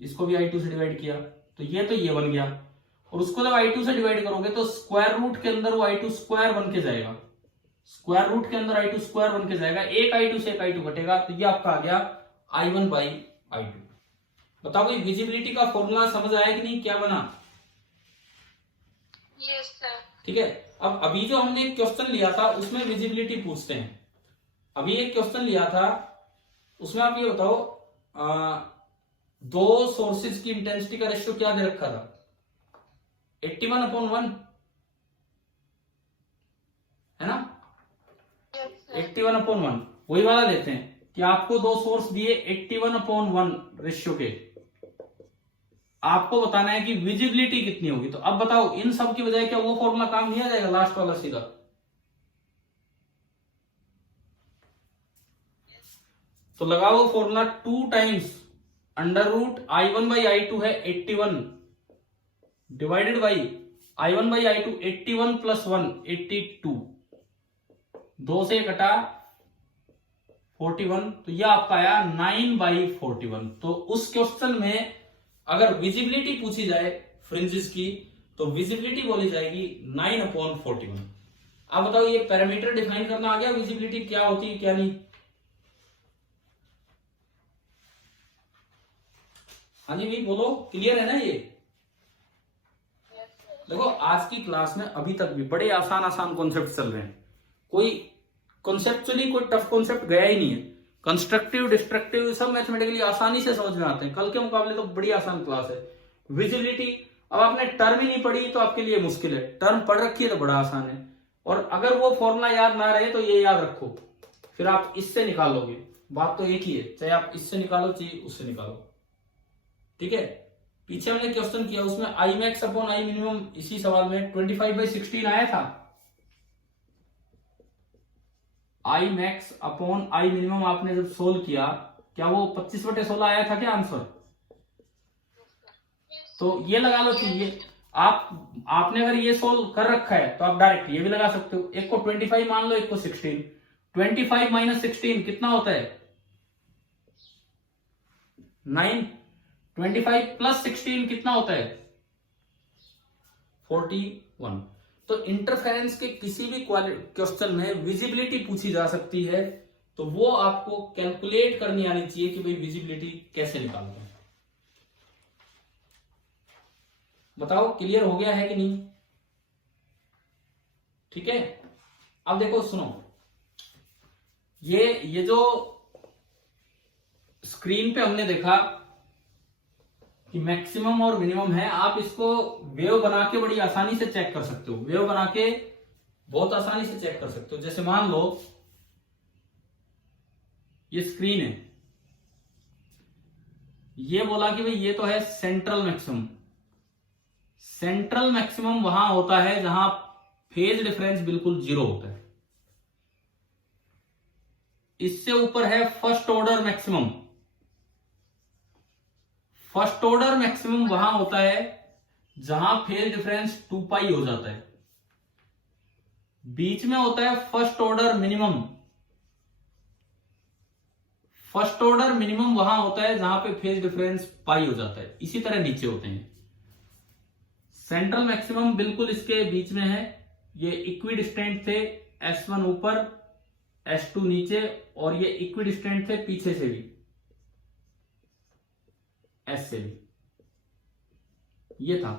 इसको भी I2 से डिवाइड किया, तो ये बन गया। और उसको जब I2 से डिवाइड करोगे तो स्क्वायर रूट के अंदर वो I2 स्क्वायर बन के जाएगा, स्क्वायर रूट के अंदर I2 स्क्वायर बन के जाएगा, एक I2 से एक I2 घटेगा, तो ये आपका आ गया I1 बाई I2। बताओ भाई विजिबिलिटी का फॉर्मूला समझ आया कि नहीं? क्या बना? Yes sir. ठीक है। अब अभी जो हमने एक क्वेश्चन लिया था उसमें विजिबिलिटी पूछते हैं। अभी एक क्वेश्चन लिया था उसमें आप ये बताओ, दो सोर्सेज की इंटेंसिटी का रेशियो क्या दे रखा था? 81/1 है ना? 81/1 वही वाला लेते हैं कि आपको दो सोर्स दिए 81/1 रेशियो के, आपको बताना है कि विजिबिलिटी कितनी होगी। तो अब बताओ, इन सब की बजाय क्या वो फॉर्मूला काम नहीं आ जाएगा, लास्ट वाला सीधा? तो लगाओ formula, 2 times under root I1 by I2 है 81 divided by I1 by I2 81 plus 1 82, 2 से कटा 41, तो यह आपका आया 9/41। तो उस क्वेश्चन में अगर विजिबिलिटी पूछी जाए फ्रिंजेस की तो विजिबिलिटी बोली जाएगी 9/41। अब बताओ, ये पैरामीटर डिफाइन करना आ गया, विजिबिलिटी क्या होती है क्या नहीं? हाँ जी भाई बोलो, क्लियर है ना ये? देखो, आज की क्लास में अभी तक भी बड़े आसान आसान कॉन्सेप्ट चल रहे हैं, कोई कॉन्सेप्चुअली कोई टफ कॉन्सेप्ट गया ही नहीं है। कंस्ट्रक्टिव डिस्ट्रक्टिव सब मैथमेटिकली आसानी से समझ में आते हैं, कल के मुकाबले तो बड़ी आसान क्लास है। विजिबिलिटी, अब आपने टर्म ही नहीं पढ़ी तो आपके लिए मुश्किल है, टर्म पढ़ रखी है तो बड़ा आसान है। और अगर वो फॉर्मूला याद ना रहे तो ये याद रखो, फिर आप इससे निकालोगे, बात तो एक ही है, चाहे आप इससे निकालो चाहे उससे निकालो। ठीक है, पीछे हमने क्वेश्चन किया उसमें I max upon I minimum, इसी सवाल में 25/16 आया था। I max upon I minimum आपने जब सोल्व किया, क्या वो 25/16 आया था क्या आंसर? तो ये लगा लो कि ये आपने अगर ये सोल्व कर रखा है तो आप डायरेक्ट ये भी लगा सकते हो। एक को 25 मान लो, एक को 16, 25 माइनस 16 कितना होता है? 9। 25 प्लस 16 कितना होता है? 41। तो इंटरफेरेंस के किसी भी क्वेश्चन में विजिबिलिटी पूछी जा सकती है, तो वो आपको कैलकुलेट करनी आनी चाहिए कि भाई विजिबिलिटी कैसे निकालते हैं। बताओ क्लियर हो गया है कि नहीं? ठीक है, अब देखो सुनो, ये जो स्क्रीन पे हमने देखा कि मैक्सिमम और मिनिमम है, आप इसको वेव बना के बड़ी आसानी से चेक कर सकते हो, वेव बना के बहुत आसानी से चेक कर सकते हो। जैसे मान लो ये स्क्रीन है, ये बोला कि भाई ये तो है सेंट्रल मैक्सिमम। सेंट्रल मैक्सिमम वहां होता है जहां फेज डिफरेंस बिल्कुल 0 होता है। इससे ऊपर है first order maximum. First order maximum वहां होता है जहां फेज डिफरेंस 2π हो जाता है। बीच में होता है first order minimum. First order minimum वहां होता है जहां पे फेज डिफरेंस पाई हो जाता है। इसी तरह नीचे होते हैं। सेंट्रल मैक्सिमम बिल्कुल इसके बीच में है, ये इक्वी डिस्टेंट थे, S1 ऊपर S2 नीचे, और ये इक्विडिस्टेंट थे पीछे से भी, S से भी, ये था।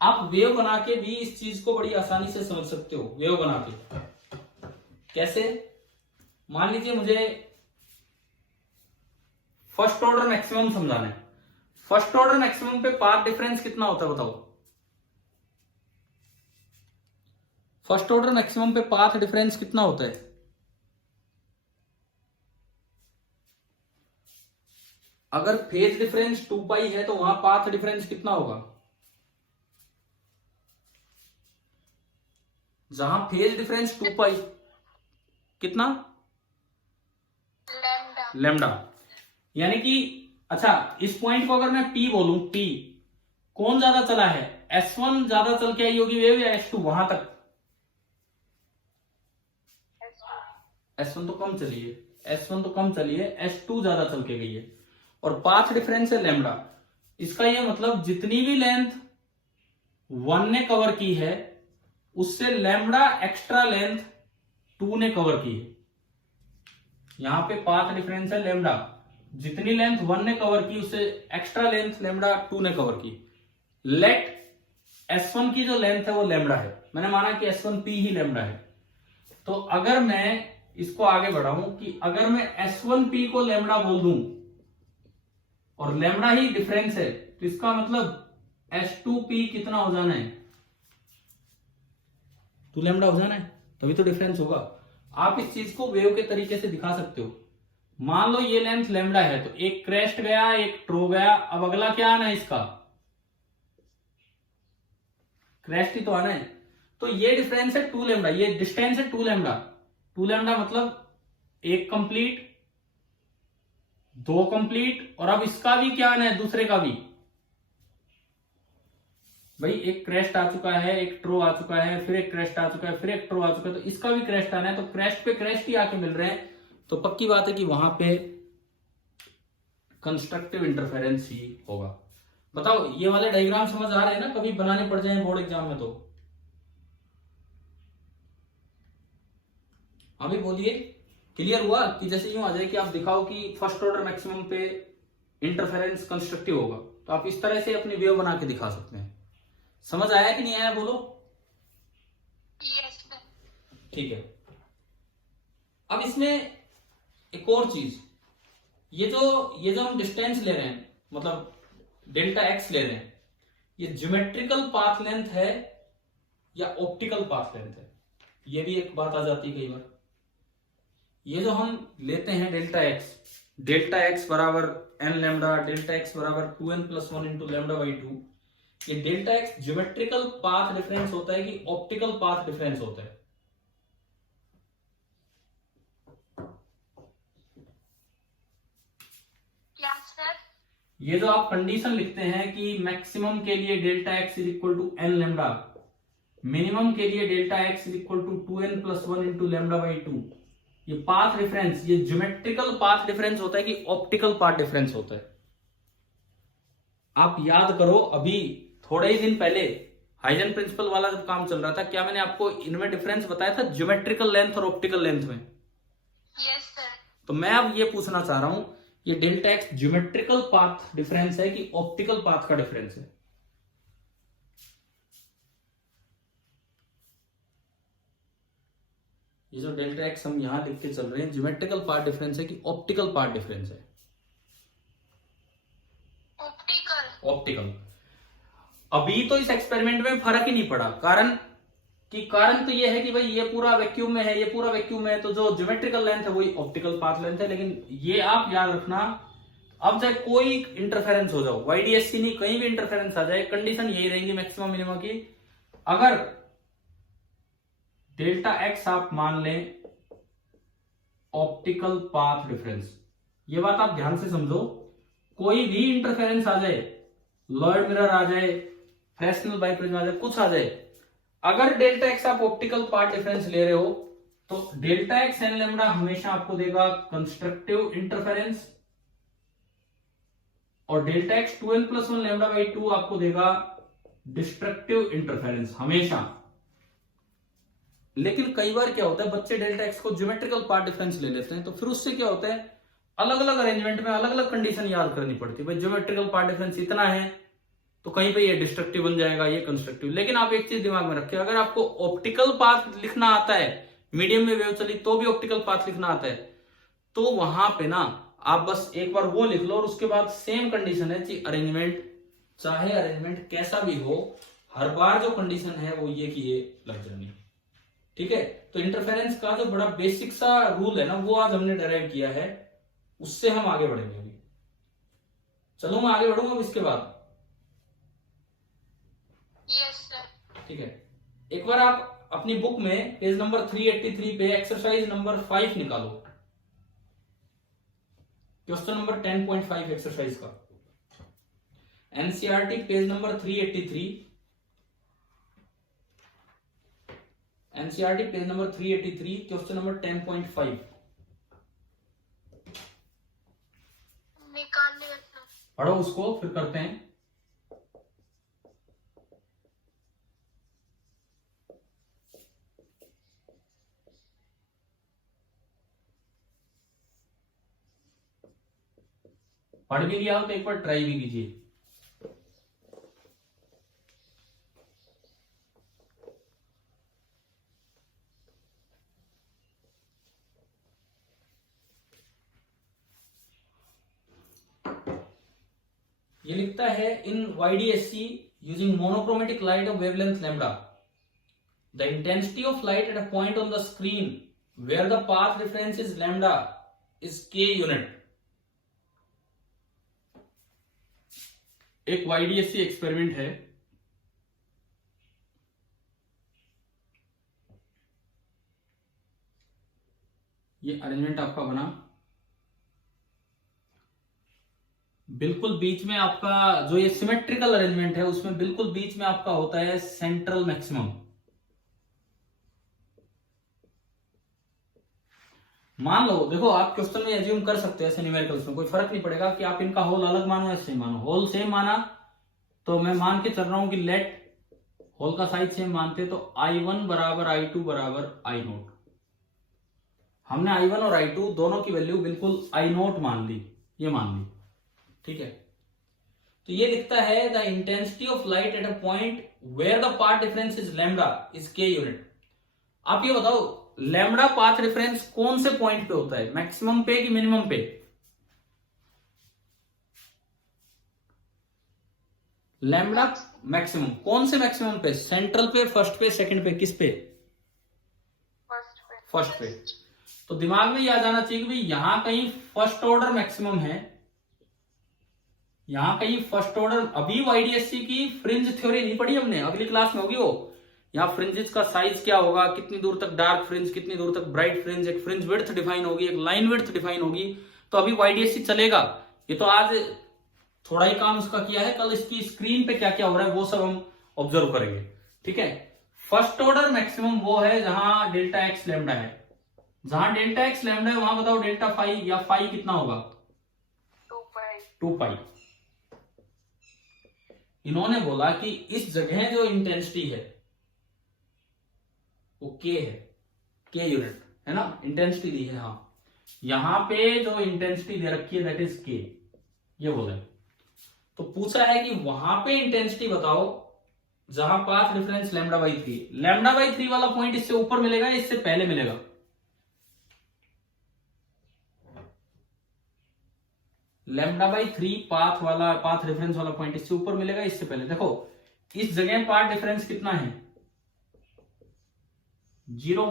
आप वेव बना के भी इस चीज को बड़ी आसानी से समझ सकते हो। वेव बना के कैसे? मान लीजिए मुझे फर्स्ट ऑर्डर मैक्सिमम समझाना है। फर्स्ट ऑर्डर मैक्सिमम पे पाथ डिफरेंस कितना होता है बताओ? फर्स्ट ऑर्डर मैक्सिमम पे पाथ डिफरेंस कितना होता है? अगर फेज डिफरेंस 2 पाई है तो वहां पाथ डिफरेंस कितना होगा? जहां फेज डिफरेंस 2 पाई, कितना? लैम्डा। लैम्डा। यानी कि अच्छा, इस पॉइंट को अगर मैं P बोलूं, P कौन ज्यादा चला है? S1 ज्यादा चल के आई होगी वेव या S2 वहां तक? S1 तो कम चली है, S1 तो कम चली है, S2 ज्यादा चल के गई है, और पाथ डिफरेंस है लैम्डा। इसका यह मतलब जितनी भी लेंथ 1 ने कवर की है उससे लैम्डा एक्स्ट्रा लेंथ 2 ने कवर की है। यहां पे पाथ डिफरेंस है लैम्डा, जितनी लेंथ 1 ने कवर की उससे एक्स्ट्रा लेंथ लैम्डा 2 ने कवर की। लेट S1 की जो लेंथ है वो लैम्डा है, मैंने माना कि S1P ही लैम्डा है। तो अगर मैं इसको आगे बढ़ाऊं कि अगर मैं S1P को लैम्डा बोल दूं और लैम्डा ही डिफरेंस है, तो इसका मतलब S2P कितना हो जाना है? 2 लैम्डा हो जाना है, तभी तो डिफरेंस होगा। आप इस चीज को वेव के तरीके से दिखा सकते हो। मान लो ये लेंथ लैम्डा है, तो एक क्रेस्ट गया, एक ट्रो गया, अब अगला क्या आना है? इसका क्रेस्ट ही तो आना है। तो ये डिफरेंस है 2 लैम्डा, ये डिस्टेंस है 2 लैम्डा। 2 लैम्डा मतलब एक कंप्लीट, 2 कंप्लीट, और अब इसका भी क्या आना है? दूसरे का भी। भाई एक क्रेस्ट आ चुका है, एक ट्रो आ चुका है, फिर एक क्रेस्ट आ चुका है, फिर एक ट्रो आ चुका है, तो इसका भी क्रेस्ट आना है। तो क्रेस्ट पे क्रेस्ट ही आके मिल रहे हैं, तो पक्की बात है कि वहां पे कंस्ट्रक्टिव इंटरफेरेंस ही होगा। बताओ ये वाले डायग्राम समझ आ रहे हैं ना? कभी बनाने पड़ जाए बोर्ड एग्जाम में तो। अभी बोलिए, क्लियर हुआ? कि जैसे यूं आ जाए कि आप दिखाओ कि फर्स्ट ऑर्डर मैक्सिमम पे इंटरफेरेंस कंस्ट्रक्टिव होगा, तो आप इस तरह से अपनी वेव बना के दिखा सकते हैं। समझ आया कि नहीं आया बोलो? Yes sir. ठीक है। अब इसमें एक और चीज, ये जो हम डिस्टेंस ले रहे हैं, मतलब डेल्टा एक्स ले रहे हैं, ये ज्योमेट्रिकल पाथ लेंथ है या ऑप्टिकल पाथ लेंथ है? ये भी एक बात आ जाती है कई बार। ये जो हम लेते हैं डेल्टा एक्स बराबर एन लैम्डा, डेल्टा एक्स बराबर 2n + 1 इंटू लैम्डा बाई 2, ये delta x geometrical path difference होता है कि ऑप्टिकल पाथ डिफरेंस होता है? क्या सर? ये जो आप कंडीशन लिखते हैं कि मैक्सिमम के लिए delta x is equal to n lambda, minimum के लिए delta x is equal to 2n + 1 into lambda by 2, ये पाथ डिफरेंस, ये ज्योमेट्रिकल पाथ डिफरेंस होता है कि ऑप्टिकल पाथ डिफरेंस होता है? आप याद करो, अभी थोड़े ही दिन पहले हाइजन प्रिंसिपल वाला जब काम चल रहा था, क्या मैंने आपको इनमें डिफरेंस बताया था ज्योमेट्रिकल लेंथ और ऑप्टिकल लेंथ में? Yes sir. तो मैं अब ये पूछना चाह रहा हूं, ये delta x geometrical path difference है कि ऑप्टिकल पाथ का डिफरेंस है? ये जो डेल्टा एक्स हम यहां लिख के चल रहे हैं, ज्योमेट्रिकल पाथ डिफरेंस है कि ऑप्टिकल पाथ डिफरेंस है? ऑप्टिकल। ऑप्टिकल। अभी तो इस एक्सपेरिमेंट में फर्क ही नहीं पड़ा। कारण तो ये है कि भाई ये पूरा वैक्यूम में है, ये पूरा वैक्यूम में है, तो जो ज्योमेट्रिकल लेंथ है वही ऑप्टिकल पाथ लेंथ है। लेकिन ये आप याद रखना, अब चाहे कोई इंटरफेरेंस हो जाओ, YDSC नहीं, कहीं भी इंटरफेरेंस आ जाए, कंडीशन यही रहेंगी मैक्सिमम मिनिमम की। अगर डेल्टा एक्स आप मान लें ऑप्टिकल पाथ डिफरेंस, ये बात आप ध्यान से समझो, कोई भी इंटरफेरेंस आ जाए, लॉयड मिरर आ जाए, फ्रेस्नेल बाइप्रिज्म आ जाए, कुछ आ जाए, अगर डेल्टा एक्स आप ऑप्टिकल पाथ डिफरेंस ले रहे हो तो डेल्टा एक्स एन लैम्डा हमेशा आपको देगा कंस्ट्रक्टिव इंटरफेरेंस, और delta x 2n + 1 lambda by 2 आपको देगा डिस्ट्रक्टिव इंटरफेरेंस हमेशा। लेकिन कई बार क्या होता है, बच्चे डेल्टा एक्स को ज्योमेट्रिकल पार्ट डिफरेंस ले लेते हैं, तो फिर उससे क्या होता है, अलग अलग अरेंजमेंट में अलग अलग कंडीशन याद करनी पड़ती है। भाई ज्योमेट्रिकल पार्ट डिफरेंस इतना है तो कहीं पे ये डिस्ट्रक्टिव बन जाएगा, ये कंस्ट्रक्टिव। लेकिन आप एक चीज दिमाग में रखिए, अगर आपको ऑप्टिकल पाथ लिखना आता है, मीडियम में वेव चली तो भी ऑप्टिकल पाथ लिखना आता है, तो वहां पे ना आप बस एक बार वो लिख लो और उसके बाद सेम कंडीशन है, चाहे अरेंजमेंट कैसा भी हो, हर बार जो कंडीशन है वो ये कि ये लग जानी। ठीक है, तो इंटरफेरेंस का जो बड़ा बेसिक सा रूल है ना, वो आज हमने डेराइव किया है, उससे हम आगे बढ़ेंगे। अभी चलो मैं आगे बढ़ूंगा इसके बाद। Yes sir. ठीक है, एक बार आप अपनी बुक में पेज नंबर 383 पे एक्सरसाइज नंबर 5 निकालो, क्वेश्चन नंबर 10.5 एक्सरसाइज का। NCERT page number 383, NCERT page number 383 question number 10.5 निकालने का। पढ़ो उसको, फिर करते हैं। पढ़ भी लिया हो तो एक बार ट्राई भी कीजिए। ये लिखता है in YDSC using monochromatic light of wavelength lambda, the intensity of light at a point on the screen where the path reference is lambda is K unit. एक YDSC एक्सपेरिमेंट है, ये अरेंजमेंट आपका बना, बिल्कुल बीच में आपका जो ये सिमेट्रिकल अरेंजमेंट है उसमें बिल्कुल बीच में आपका होता है सेंट्रल मैक्सिमम। मान लो, देखो आप क्वेश्चन में एज्यूम कर सकते हैं ऐसे न्यूमेरिकल्स में, कोई फर्क नहीं पड़ेगा कि आप इनका होल अलग मानो या सेम मानो। होल सेम माना तो मैं मान के चल रहा हूं कि लेट होल का साइज सेम मानते तो I1 बराबर I2 बराबर I0। हमने I1 और I2 दोनों की वैल्यू बिल्कुल I0 मान ली, ये मान ली। ठीक है, तो ये लिखता है the intensity of light at a point where the path difference is lambda is K unit. आप ये बताओ लैम्डा पाथ रेफरेंस कौन से पॉइंट पे होता है, मैक्सिमम पे कि मिनिमम पे? लैम्डा मैक्सिमम, कौन से मैक्सिमम पे? सेंट्रल पे, फर्स्ट पे, सेकंड पे, किस पे? फर्स्ट पे। तो दिमाग में यह आ जाना चाहिए कि भाई यहां कहीं फर्स्ट ऑर्डर मैक्सिमम है, यहां कहीं फर्स्ट ऑर्डर। अभी YDSC की फ्रिंज थ्योरी नहीं पढ़ी हमने, अगली क्लास में होगी वो। यहाँ फ्रिंजेस का साइज क्या होगा, कितनी दूर तक डार्क फ्रिंज, कितनी दूर तक ब्राइट फ्रिंज, एक फ्रिंज विड्थ डिफाइन होगी, एक लाइन विड्थ डिफाइन होगी। तो अभी YDSC चलेगा, ये तो आज थोड़ा ही काम उसका किया है, कल इसकी स्क्रीन पे क्या क्या हो रहा है वो सब हम ऑब्जर्व करेंगे। ठीक है, फर्स्ट ऑर्डर मैक्सिमम वो है जहां डेल्टा एक्स लैम्डा है, जहां डेल्टा एक्स लैम्डा है वहां बताओ डेल्टा फाई या फाई कितना होगा? 2 पाई। इन्होंने बोला कि इस जगह जो इंटेंसिटी है वो K है, K यूनिट है ना, इंटेंसिटी दी है। हाँ, यहां पे जो इंटेंसिटी दे रखी है दैट इज K, ये बोले। तो पूछा है कि वहां पे इंटेंसिटी बताओ जहां path difference lambda by 3। Lambda by 3 वाला पॉइंट इससे ऊपर मिलेगा या इससे पहले मिलेगा? लैम्डा बाई 3 पाथ रेफरेंस वाला पॉइंट इससे ऊपर मिलेगा, इससे पहले? देखो इस जगह पाथ डिफरेंस कितना है? 0।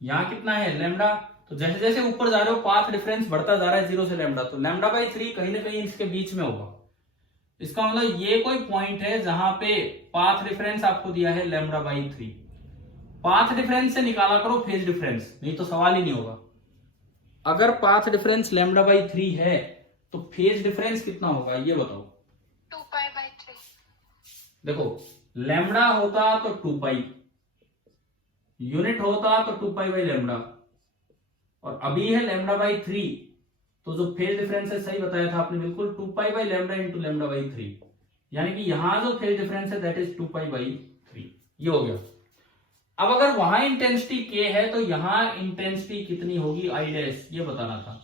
यहां कितना है? लैम्डा। तो जैसे जैसे ऊपर जा रहे हो पाथ डिफरेंस बढ़ता जा रहा है 0 से लैम्डा, तो लैम्डा बाई 3 कहीं ना कहीं इसके बीच में होगा। इसका मतलब ये कोई पॉइंट है जहां पे पाथ डिफरेंस आपको दिया है लैम्डा बाई 3। पाथ डिफरेंस से निकाला करो फेज डिफरेंस, नहीं तो सवाल ही नहीं होगा। अगर पाथ डिफरेंस लैम्डा बाई 3 है तो फेज डिफरेंस कितना होगा ये बताओ? 2 पाई बाई 3। देखो लैम्डा होता तो 2 पाई, यूनिट होता तो 2 पाई बाई लैम्डा, और अभी है लैम्डा बाई 3, तो जो फेज डिफरेंस है सही बताया था आपने बिल्कुल, 2 pi by lambda into lambda by 3, यानी कि यहां जो फेज डिफरेंस है दैट इज 2 पाई बाई 3। ये हो गया। अब अगर वहां इंटेंसिटी के है तो यहां इंटेंसिटी कितनी होगी आई डैश, ये बताना था।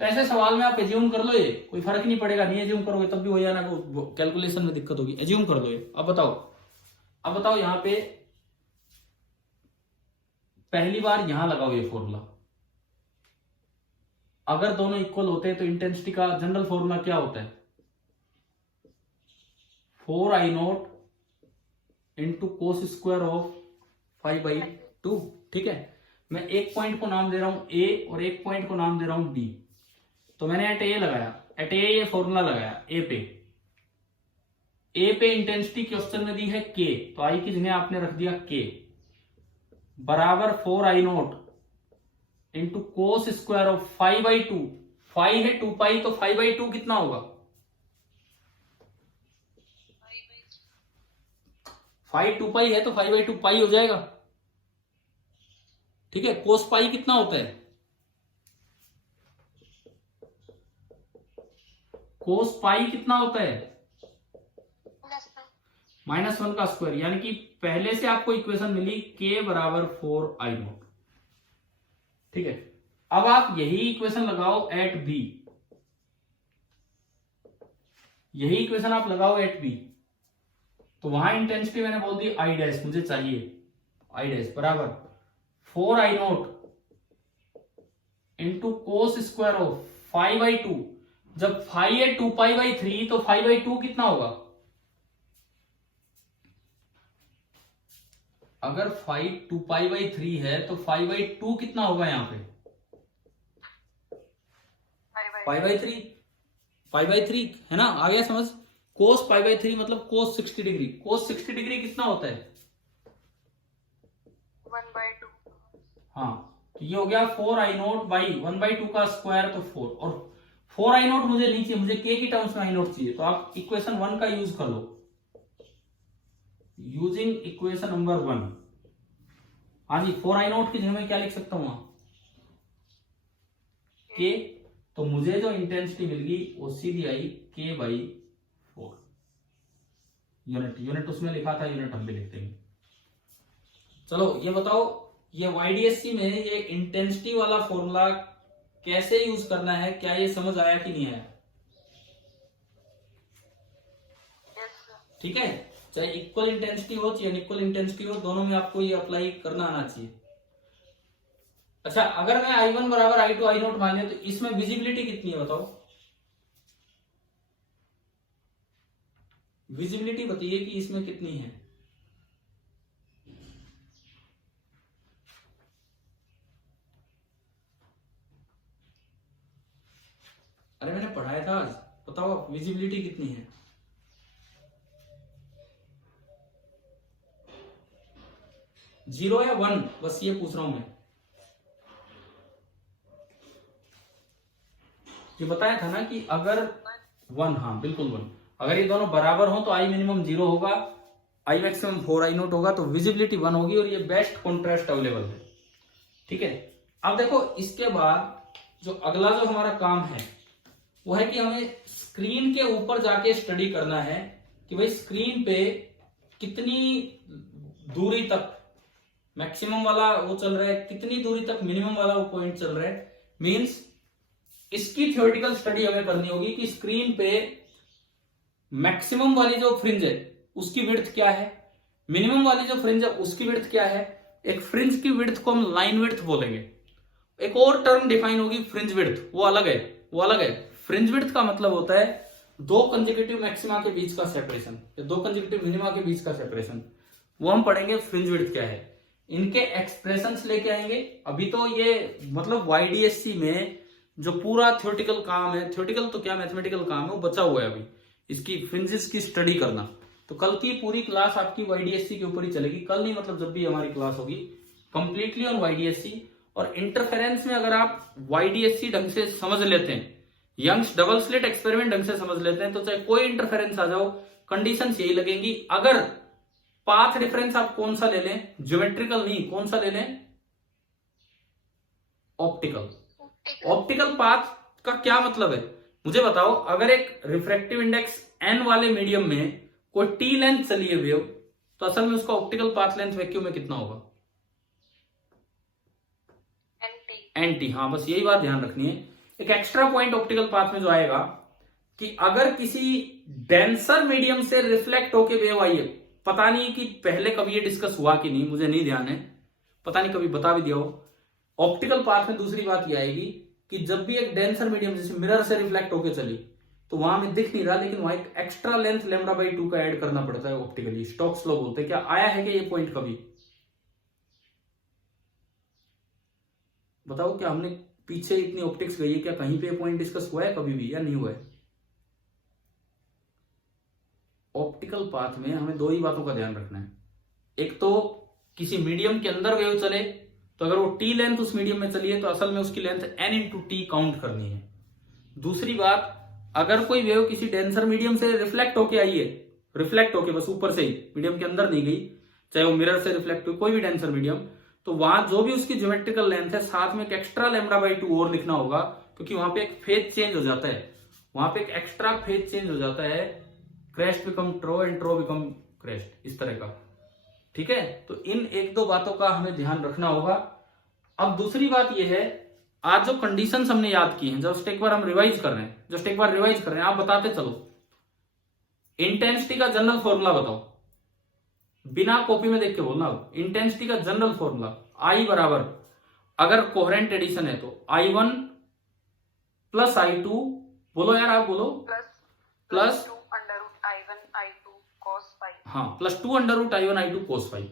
तो ऐसे सवाल में आप एज्यूम कर लो, ये कोई फर्क नहीं पड़ेगा, नहीं एज्यूम करोगे तब भी हो जाना, कैलकुलेशन में दिक्कत होगी। एज्यूम कर लो ये। अब बताओ यहां पे पहली बार यहां लगाओ ये फॉर्मूला। अगर दोनों इक्वल होते हैं तो इंटेंसिटी का जनरल फॉर्मूला क्या होता है, 4I0 into cos square of 5/2। ठीक है, मैं एक पॉइंट को नाम दे रहा हूं ए और एक पॉइंट को नाम दे रहा हूं बी। तो मैंने एट ए लगाया, एट ए ये फॉर्मूला लगाया ए पे इंटेंसिटी क्वेश्चन में दी है के, तो आई की जगह आपने रख दिया के बराबर 4I0 into cos square of 5/2। 5 है 2 पाई, तो 5/2 कितना होगा, 5 2 पाई है तो 5/2 पाई हो जाएगा। ठीक है, कोस पाई कितना होता है, कोस पाई कितना होता है -1 का स्क्वायर, यानी कि पहले से आपको इक्वेशन मिली k बराबर 4I0। ठीक है, अब आप यही इक्वेशन लगाओ एट बी, यही इक्वेशन आप लगाओ एट बी, तो वहां इंटेंसिटी मैंने बोल दी आई डैश, मुझे चाहिए आई डैश बराबर 4I0 into cos square of 5/2। जब 5 है 2 पाई/3 तो 5/2 कितना होगा, अगर 5 2 पाई/3 है तो 5/2 कितना होगा, यहां पे 5/3 है ना, आ गया समझ। कोस 5/3 मतलब कोस 60 डिग्री, कोस 60 डिग्री कितना होता है 1/2। हाँ, तो ये हो गया 4I0 बाई 1/2 का स्क्वायर, तो 4, और 4I0 मुझे नहीं चाहिए, मुझे के की टर्म्स में I0 चाहिए, तो आप इक्वेशन 1 का यूज कर लो, यूजिंग इक्वेशन नंबर 1। हाँ जी, 4I0 की जगह में क्या लिख सकता हूं के, तो मुझे जो इंटेंसिटी मिल गई वो सीधी आई k/4 यूनिट उसमें लिखा था, यूनिट हम भी लिखते हैं। चलो ये बताओ, ये YDSC में ये इंटेंसिटी वाला फॉर्मूला कैसे यूज करना है, क्या ये समझ आया कि नहीं आया? ठीक है, चाहे इक्वल इंटेंसिटी हो चाहे अनइक्वल इंटेंसिटी हो, दोनों में आपको ये अप्लाई करना आना चाहिए। अच्छा, अगर मैं I1 बराबर I2 I0 मान लिया तो इसमें विजिबिलिटी कितनी है बताओ, विजिबिलिटी बताइए कि इसमें कितनी है। अरे मैंने पढ़ाया था आज, बताओ विजिबिलिटी कितनी है। जीरो या 1, बस ये पूछ रहा हूं मैं। ये बताया था ना कि अगर 1, हाँ बिल्कुल 1, अगर ये दोनों बराबर हो तो आई मिनिमम 0 होगा, आई मैक्सिमम 4I0 होगा, तो विजिबिलिटी 1 होगी, और ये बेस्ट कॉन्ट्रास्ट अवेलेबल है। ठीक है, अब देखो इसके बाद जो अगला जो हमारा काम है वो है कि हमें स्क्रीन के ऊपर जाके स्टडी करना है कि भाई स्क्रीन पे कितनी दूरी तक मैक्सिमम वाला वो चल रहा है, कितनी दूरी तक मिनिमम वाला वो पॉइंट चल रहा है। मींस इसकी थ्योरेटिकल स्टडी हमें करनी होगी कि स्क्रीन पे मैक्सिमम वाली जो फ्रिंज है उसकी विड्थ क्या है, मिनिमम वाली जो फ्रिंज है उसकी विड्थ क्या है। एक फ्रिंज की विड्थ को हम लाइन विड्थ बोलेंगे, एक और टर्म डिफाइन होगी फ्रिंज विड्थ, वो अलग है। फ्रिंज विड्थ का मतलब होता है दो कंसेक्यूटिव मैक्सिमा के बीच का सेपरेशन, या दो कंसेक्यूटिव मिनिमा के बीच का सेपरेशन, वो हम पढ़ेंगे फ्रिंज विड्थ क्या है। इनके एक्सप्रेशंस लेके आएंगे। अभी तो ये मतलब YDSC में जो पूरा थ्योरेटिकल काम है, थ्योरेटिकल तो क्या मैथमेटिकल काम है, वो बचा हुआ है अभी, इसकी फ्रिंजेस की स्टडी करना। तो कल की पूरी क्लास आपकी YDSC के ऊपर ही चलेगी, कल नहीं मतलब जब भी हमारी क्लास होगी, कंप्लीटली ऑन YDSC। और इंटरफेरेंस में अगर आप YDSC ढंग से समझ लेते हैं, यंग्स डबल स्लिट एक्सपेरिमेंट ढंग से समझ लेते हैं, तो चाहे कोई इंटरफेरेंस आ जाओ कंडीशन यही लगेंगी। अगर पाथ डिफरेंस आप कौन सा ले लें, ज्योमेट्रिकल नहीं, कौन सा ले लें, ऑप्टिकल। ऑप्टिकल पाथ का क्या मतलब है मुझे बताओ। अगर एक रिफ्रैक्टिव इंडेक्स n वाले मीडियम में कोई t लेंथ चली है वेव, तो असल में उसका ऑप्टिकल पाथ लेंथ वैक्यूम में कितना होगा, एंटी, हाँ बस यही बात ध्यान रखनी है। एक एक्स्ट्रा पॉइंट ऑप्टिकल पाथ में जो आएगा कि अगर किसी डेंसर मीडियम से रिफ्लेक्ट होके वेव आई है, पता नहीं कि पहले कभी ये डिस्कस हुआ कि नहीं, मुझे नहीं ध्यान है, पता नहीं कभी बता भी दिया हो। ऑप्टिकल पाथ में दूसरी बात ये आएगी कि जब भी एक डेंसर मीडियम जैसे मिरर से रिफ्लेक्ट होके चली तो वहां में दिख नहीं रहा, लेकिन वहां एक एक्स्ट्रा लेंथ λ/2 का ऐड करना पड़ता है ऑप्टिकली, स्टोक्स लॉ बोलते हैं। क्या आया है कि ये पॉइंट कभी? बताओ, क्या हमने पीछे इतनी ऑप्टिक्स गई है, क्या कहीं पे पॉइंट डिस्कस हुआ है कभी भी या नहीं हुआ है? ऑप्टिकल पाथ में हमें दो ही बातों का ध्यान रखना है। एक तो किसी मीडियम के अंदर वेव चले तो अगर वो टी लेंथ उस मीडियम में चली है तो असल में उसकी लेंथ n/t काउंट करनी है। दूसरी बात, अगर कोई वेव किसी डेंसर मीडियम से रिफ्लेक्ट होके आई है, रिफ्लेक्ट होके बस ऊपर से ही, मीडियम के अंदर नहीं गई, चाहे वो मिरर से रिफ्लेक्ट हुई कोई भी डेंसर मीडियम, तो वहां जो भी उसकी ज्योमेट्रिकल लेंथ है साथ में एक एक्स्ट्रा λ/2 और लिखना होगा, क्योंकि वहां पे एक फेज चेंज हो जाता है, वहां पे एक एक्स्ट्रा फेज चेंज हो जाता है, crest become trough and trough become crest, इस तरह का। ठीक है, तो इन एक दो बातों का हमें ध्यान रखना होगा। अब दूसरी बात यह है, आज जो कंडीशंस हमने याद की हैं, जस्ट एक बार हम रिवाइज कर रहे हैं, आप बताते चलो। इंटेंसिटी का जनरल फॉर्मूला बताओ, बिना कॉपी में देख के बोलना। इंटेंसिटी का जनरल फॉर्मूला I बराबर, अगर कोहेरेंट एडिशन है तो I1 प्लस I2, बोलो यार आप बोलो, प्लस हाँ plus 2√I1 I2 cos phi.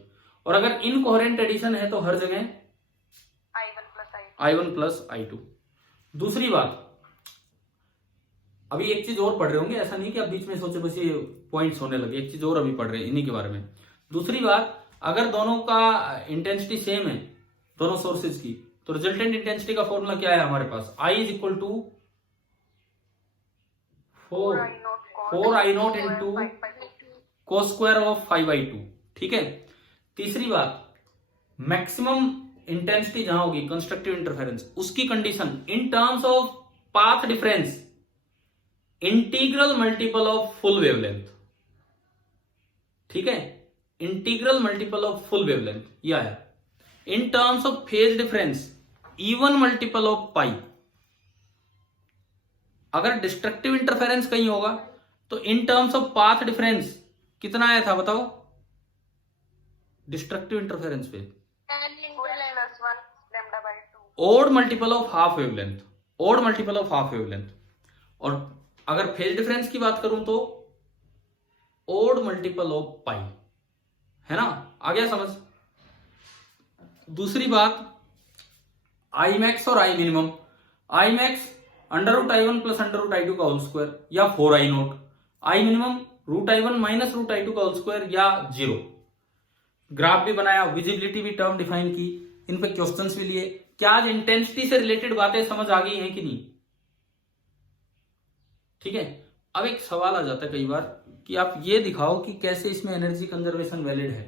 और अगर इनकोहेरेंट एडिशन है तो हर जगह I1 प्लस I2। दूसरी बात, अभी एक चीज और पढ़ रहे होंगे, ऐसा नहीं कि आप बीच में सोचे बस ये पॉइंट्स होने लगे, एक चीज और अभी पढ़ रहे हैं इन्हीं के बारे में। दूसरी बात, अगर दोनों का इंटेंसिटी सेम है दोनों सोर्सेज की, तो रिजल्टेंट इंटेंसिटी का फॉर्मूला क्या है हमारे पास? I is equal to 4I0 into cos square of 5/2। ठीक है। तीसरी बात, मैक्सिमम इंटेंसिटी जहां होगी कंस्ट्रक्टिव इंटरफेरेंस, उसकी condition in terms of path difference integral multiple of full wavelength. ठीक है, integral multiple of full wavelength यह है। In terms of phase difference even multiple of pi. अगर डिस्ट्रक्टिव इंटरफेरेंस कहीं होगा तो in terms of path difference कितना आया था बताओ डिस्ट्रक्टिव इंटरफेरेंस पे? Odd multiple of half wavelength, odd multiple of half wavelength. और अगर फेज डिफरेंस की बात करूं तो ओड मल्टीपल ऑफ पाई, है ना? आ गया समझ? दूसरी बात, आई मैक्स और I minimum. I max √I1 plus √I2 का होल स्क्वायर या 4I0। I minimum √I1 minus √I2 का होल स्क्वायर या 0। ग्राफ भी बनाया, विजिबिलिटी भी टर्म डिफाइन की, इन पे क्वेश्चंस भी लिए। क्या आज इंटेंसिटी से रिलेटेड बातें समझ आ गई हैं कि नहीं? ठीक है। अब एक सवाल आ जाता है कई बार कि आप ये दिखाओ कि कैसे इसमें एनर्जी कंजर्वेशन वैलिड है,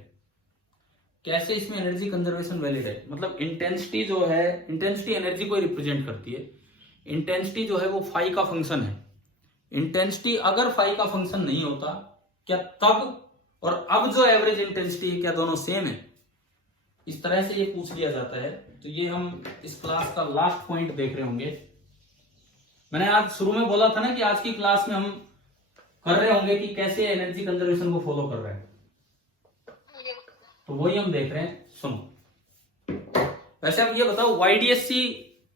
कैसे इसमें एनर्जी कंजर्वेशन वैलिड है। मतलब इंटेंसिटी जो है, इंटेंसिटी एनर्जी को रिप्रेजेंट करती है। इंटेंसिटी जो है वो फाई का फंक्शन है। इंटेंसिटी अगर फाई का फंक्शन नहीं होता क्या तब, और अब जो एवरेज इंटेंसिटी है क्या दोनों सेम है? इस तरह से ये पूछ लिया जाता है। तो ये हम इस क्लास का लास्ट पॉइंट देख रहे होंगे। मैंने आज शुरू में बोला था ना कि आज की क्लास में हम कर रहे होंगे कि कैसे एनर्जी कंजर्वेशन को फॉलो कर रहे हैं, तो वही हम देख रहे हैं। सुनो, वैसे अब ये बताओ, YDSC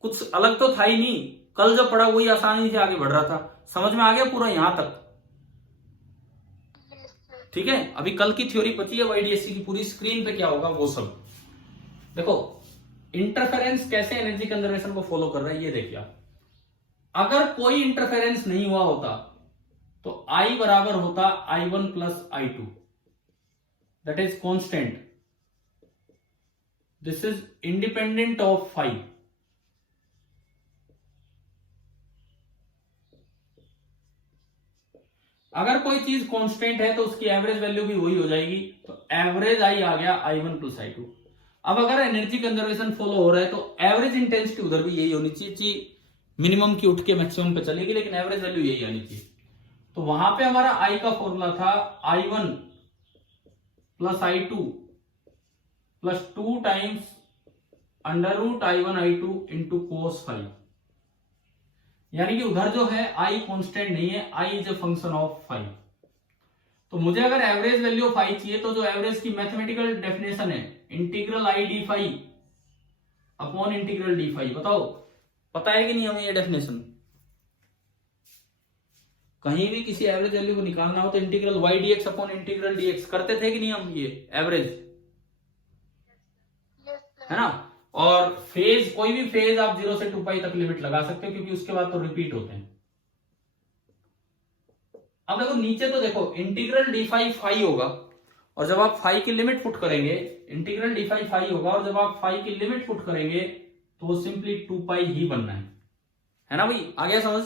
कुछ अलग तो था ही नहीं, कल जो पढ़ा वही आसानी से आगे बढ़ रहा था। समझ में आ गया पूरा यहां तक? ठीक है। अभी कल की थ्योरी पती है YDSC की पूरी, स्क्रीन पे क्या होगा वो सब देखो। इंटरफेरेंस कैसे एनर्जी कंजर्वेशन को फॉलो कर रहा है ये देखिए। अगर कोई इंटरफेरेंस नहीं हुआ होता तो I बराबर होता I1 plus I2, that is constant. This is independent of phi. अगर कोई चीज कांस्टेंट है तो उसकी एवरेज वैल्यू भी वही हो जाएगी, तो एवरेज आई आ गया I1 प्लस I2। अब अगर एनर्जी कंजर्वेशन फॉलो हो रहा है तो एवरेज इंटेंसिटी उधर भी यही होनी चाहिए, मिनिमम की उठ के मैक्सिमम पे चलेगी, लेकिन एवरेज वैल्यू यही आनी चाहिए। तो वहां पे हमारा I का फॉर्मूला था I1 plus I2 plus 2 times √I1I2 into cos phi, यानी कि उधर जो है I कांस्टेंट नहीं है, I is a function of phi. तो मुझे अगर एवरेज वैल्यू ऑफ I चाहिए तो जो एवरेज की मैथमेटिकल डेफिनेशन है integral I d phi upon integral d phi. बताओ पता है कि नहीं हमें ये डेफिनेशन? कहीं भी किसी एवरेज वैल्यू को निकालना हो तो integral y d x upon integral d x करते थे कि नहीं हम, ये एवरेज है ना। और फेज, कोई भी फेज आप 0 से 2 पाई तक लिमिट लगा सकते हो क्योंकि उसके बाद तो रिपीट होते हैं। अब देखो नीचे तो देखो इंटीग्रल डी फाई फाई होगा, और जब आप फाई की लिमिट पुट करेंगे इंटीग्रल डी फाई फाई होगा, और जब आप फाई की लिमिट पुट करेंगे तो सिंपली 2 पाई ही बनना है ना भाई। आ गया समझ?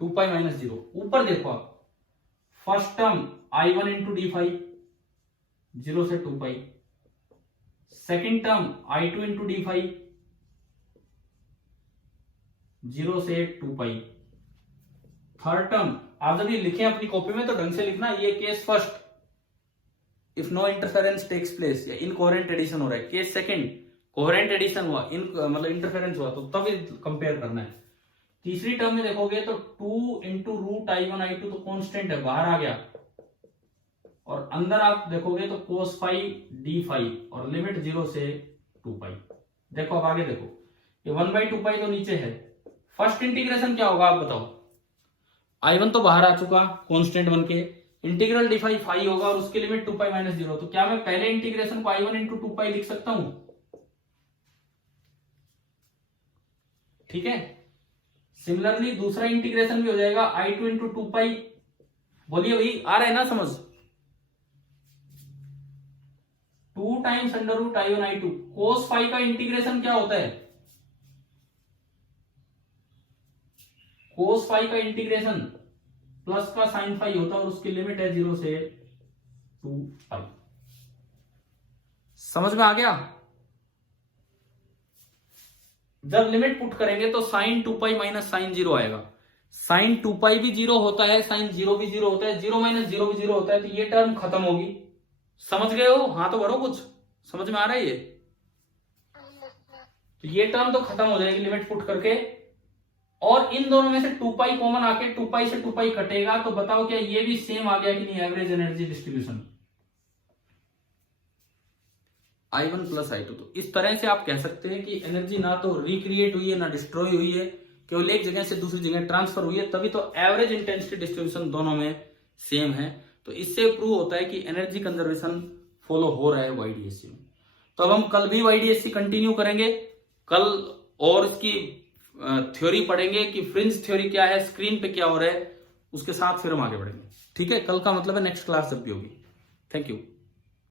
2 पाई माइनस 0। ऊपर देखो आप, first term I1 into d phi 0 से 2 पाई, second term I2 into d phi 0 से 2 पाई, थर्ड टर्म आप जब ये लिखें अपनी कॉपी में तो ढंग से लिखना, ये case first if no interference takes place, या इनकोहेरेंट एडिशन हो रहा है। केस सेकंड कोहेरेंट एडिशन हुआ, मतलब इंटरफेरेंस हुआ, तो तब कंपेयर करना है। तीसरी टर्म में देखोगे तो 2 इंटू √I1I2 तो कांस्टेंट है, बाहर आ गया, और अंदर आप देखोगे तो कोस फाई डी फाई, और लिमिट 0 से 2 पाई। देखो अब आगे देखो, ये 1/2 पाई तो नीचे है। फर्स्ट इंटीग्रेशन क्या होगा आप बताओ? I1 तो बाहर आ चुका कांस्टेंट बन के, इंटीग्रल डी फाई फाई होगा और उसकी लिमिट 2 पाई माइनस 0। तो क्या मैं पहले इंटीग्रेशन को I1 इंटू 2 पाई लिख सकता हूं? ठीक है। सिमिलरली दूसरा इंटीग्रेशन भी हो जाएगा I2 इंटू 2 पाई। बोलिए भाई आ रहा है ना समझ? 2 टाइम्स √I1I2 कोस फाई का इंटीग्रेशन क्या होता है? कोस फाई का इंटीग्रेशन प्लस का साइन फाई होता है, और उसकी लिमिट है 0 से 2 पाई। समझ में आ गया? जब लिमिट पुट करेंगे तो साइन 2 पाई माइनस साइन 0 आएगा। साइन 2 पाई भी 0 होता है, साइन 0 भी 0 होता है, 0 माइनस 0 भी 0 होता है, तो ये टर्म खत्म होगी। समझ गए हो? हाँ तो भरो, कुछ समझ में आ रहा है ये? तो ये टर्म तो खत्म हो जाएगी लिमिट पुट करके, और इन दोनों में से 2 पाई कॉमन आके 2 पाई से 2 पाई कटेगा। तो बताओ क्या ये भी सेम आ गया कि नहीं? Average energy distribution I1 plus I2। तो इस तरह से आप कह सकते हैं कि एनर्जी ना तो रिक्रिएट हुई है ना डिस्ट्रॉय हुई है, केवल एक जगह से दूसरी जगह ट्रांसफर हुई है, तभी तो एवरेज इंटेंसिटी डिस्ट्रीब्यूशन दोनों में सेम है। तो इससे प्रूव होता है कि एनर्जी कंजर्वेशन फॉलो हो रहा है वाईडीएससी में। तो अब हम कल भी वाईडीएससी कंटिन्यू करेंगे, कल और इसकी थ्योरी पढ़ेंगे कि फ्रिंज थ्योरी क्या है, स्क्रीन पे क्या हो रहा है, उसके साथ फिर हम आगे बढ़ेंगे। ठीक है, कल का मतलब है नेक्स्ट क्लास जब भी होगी। Thank you.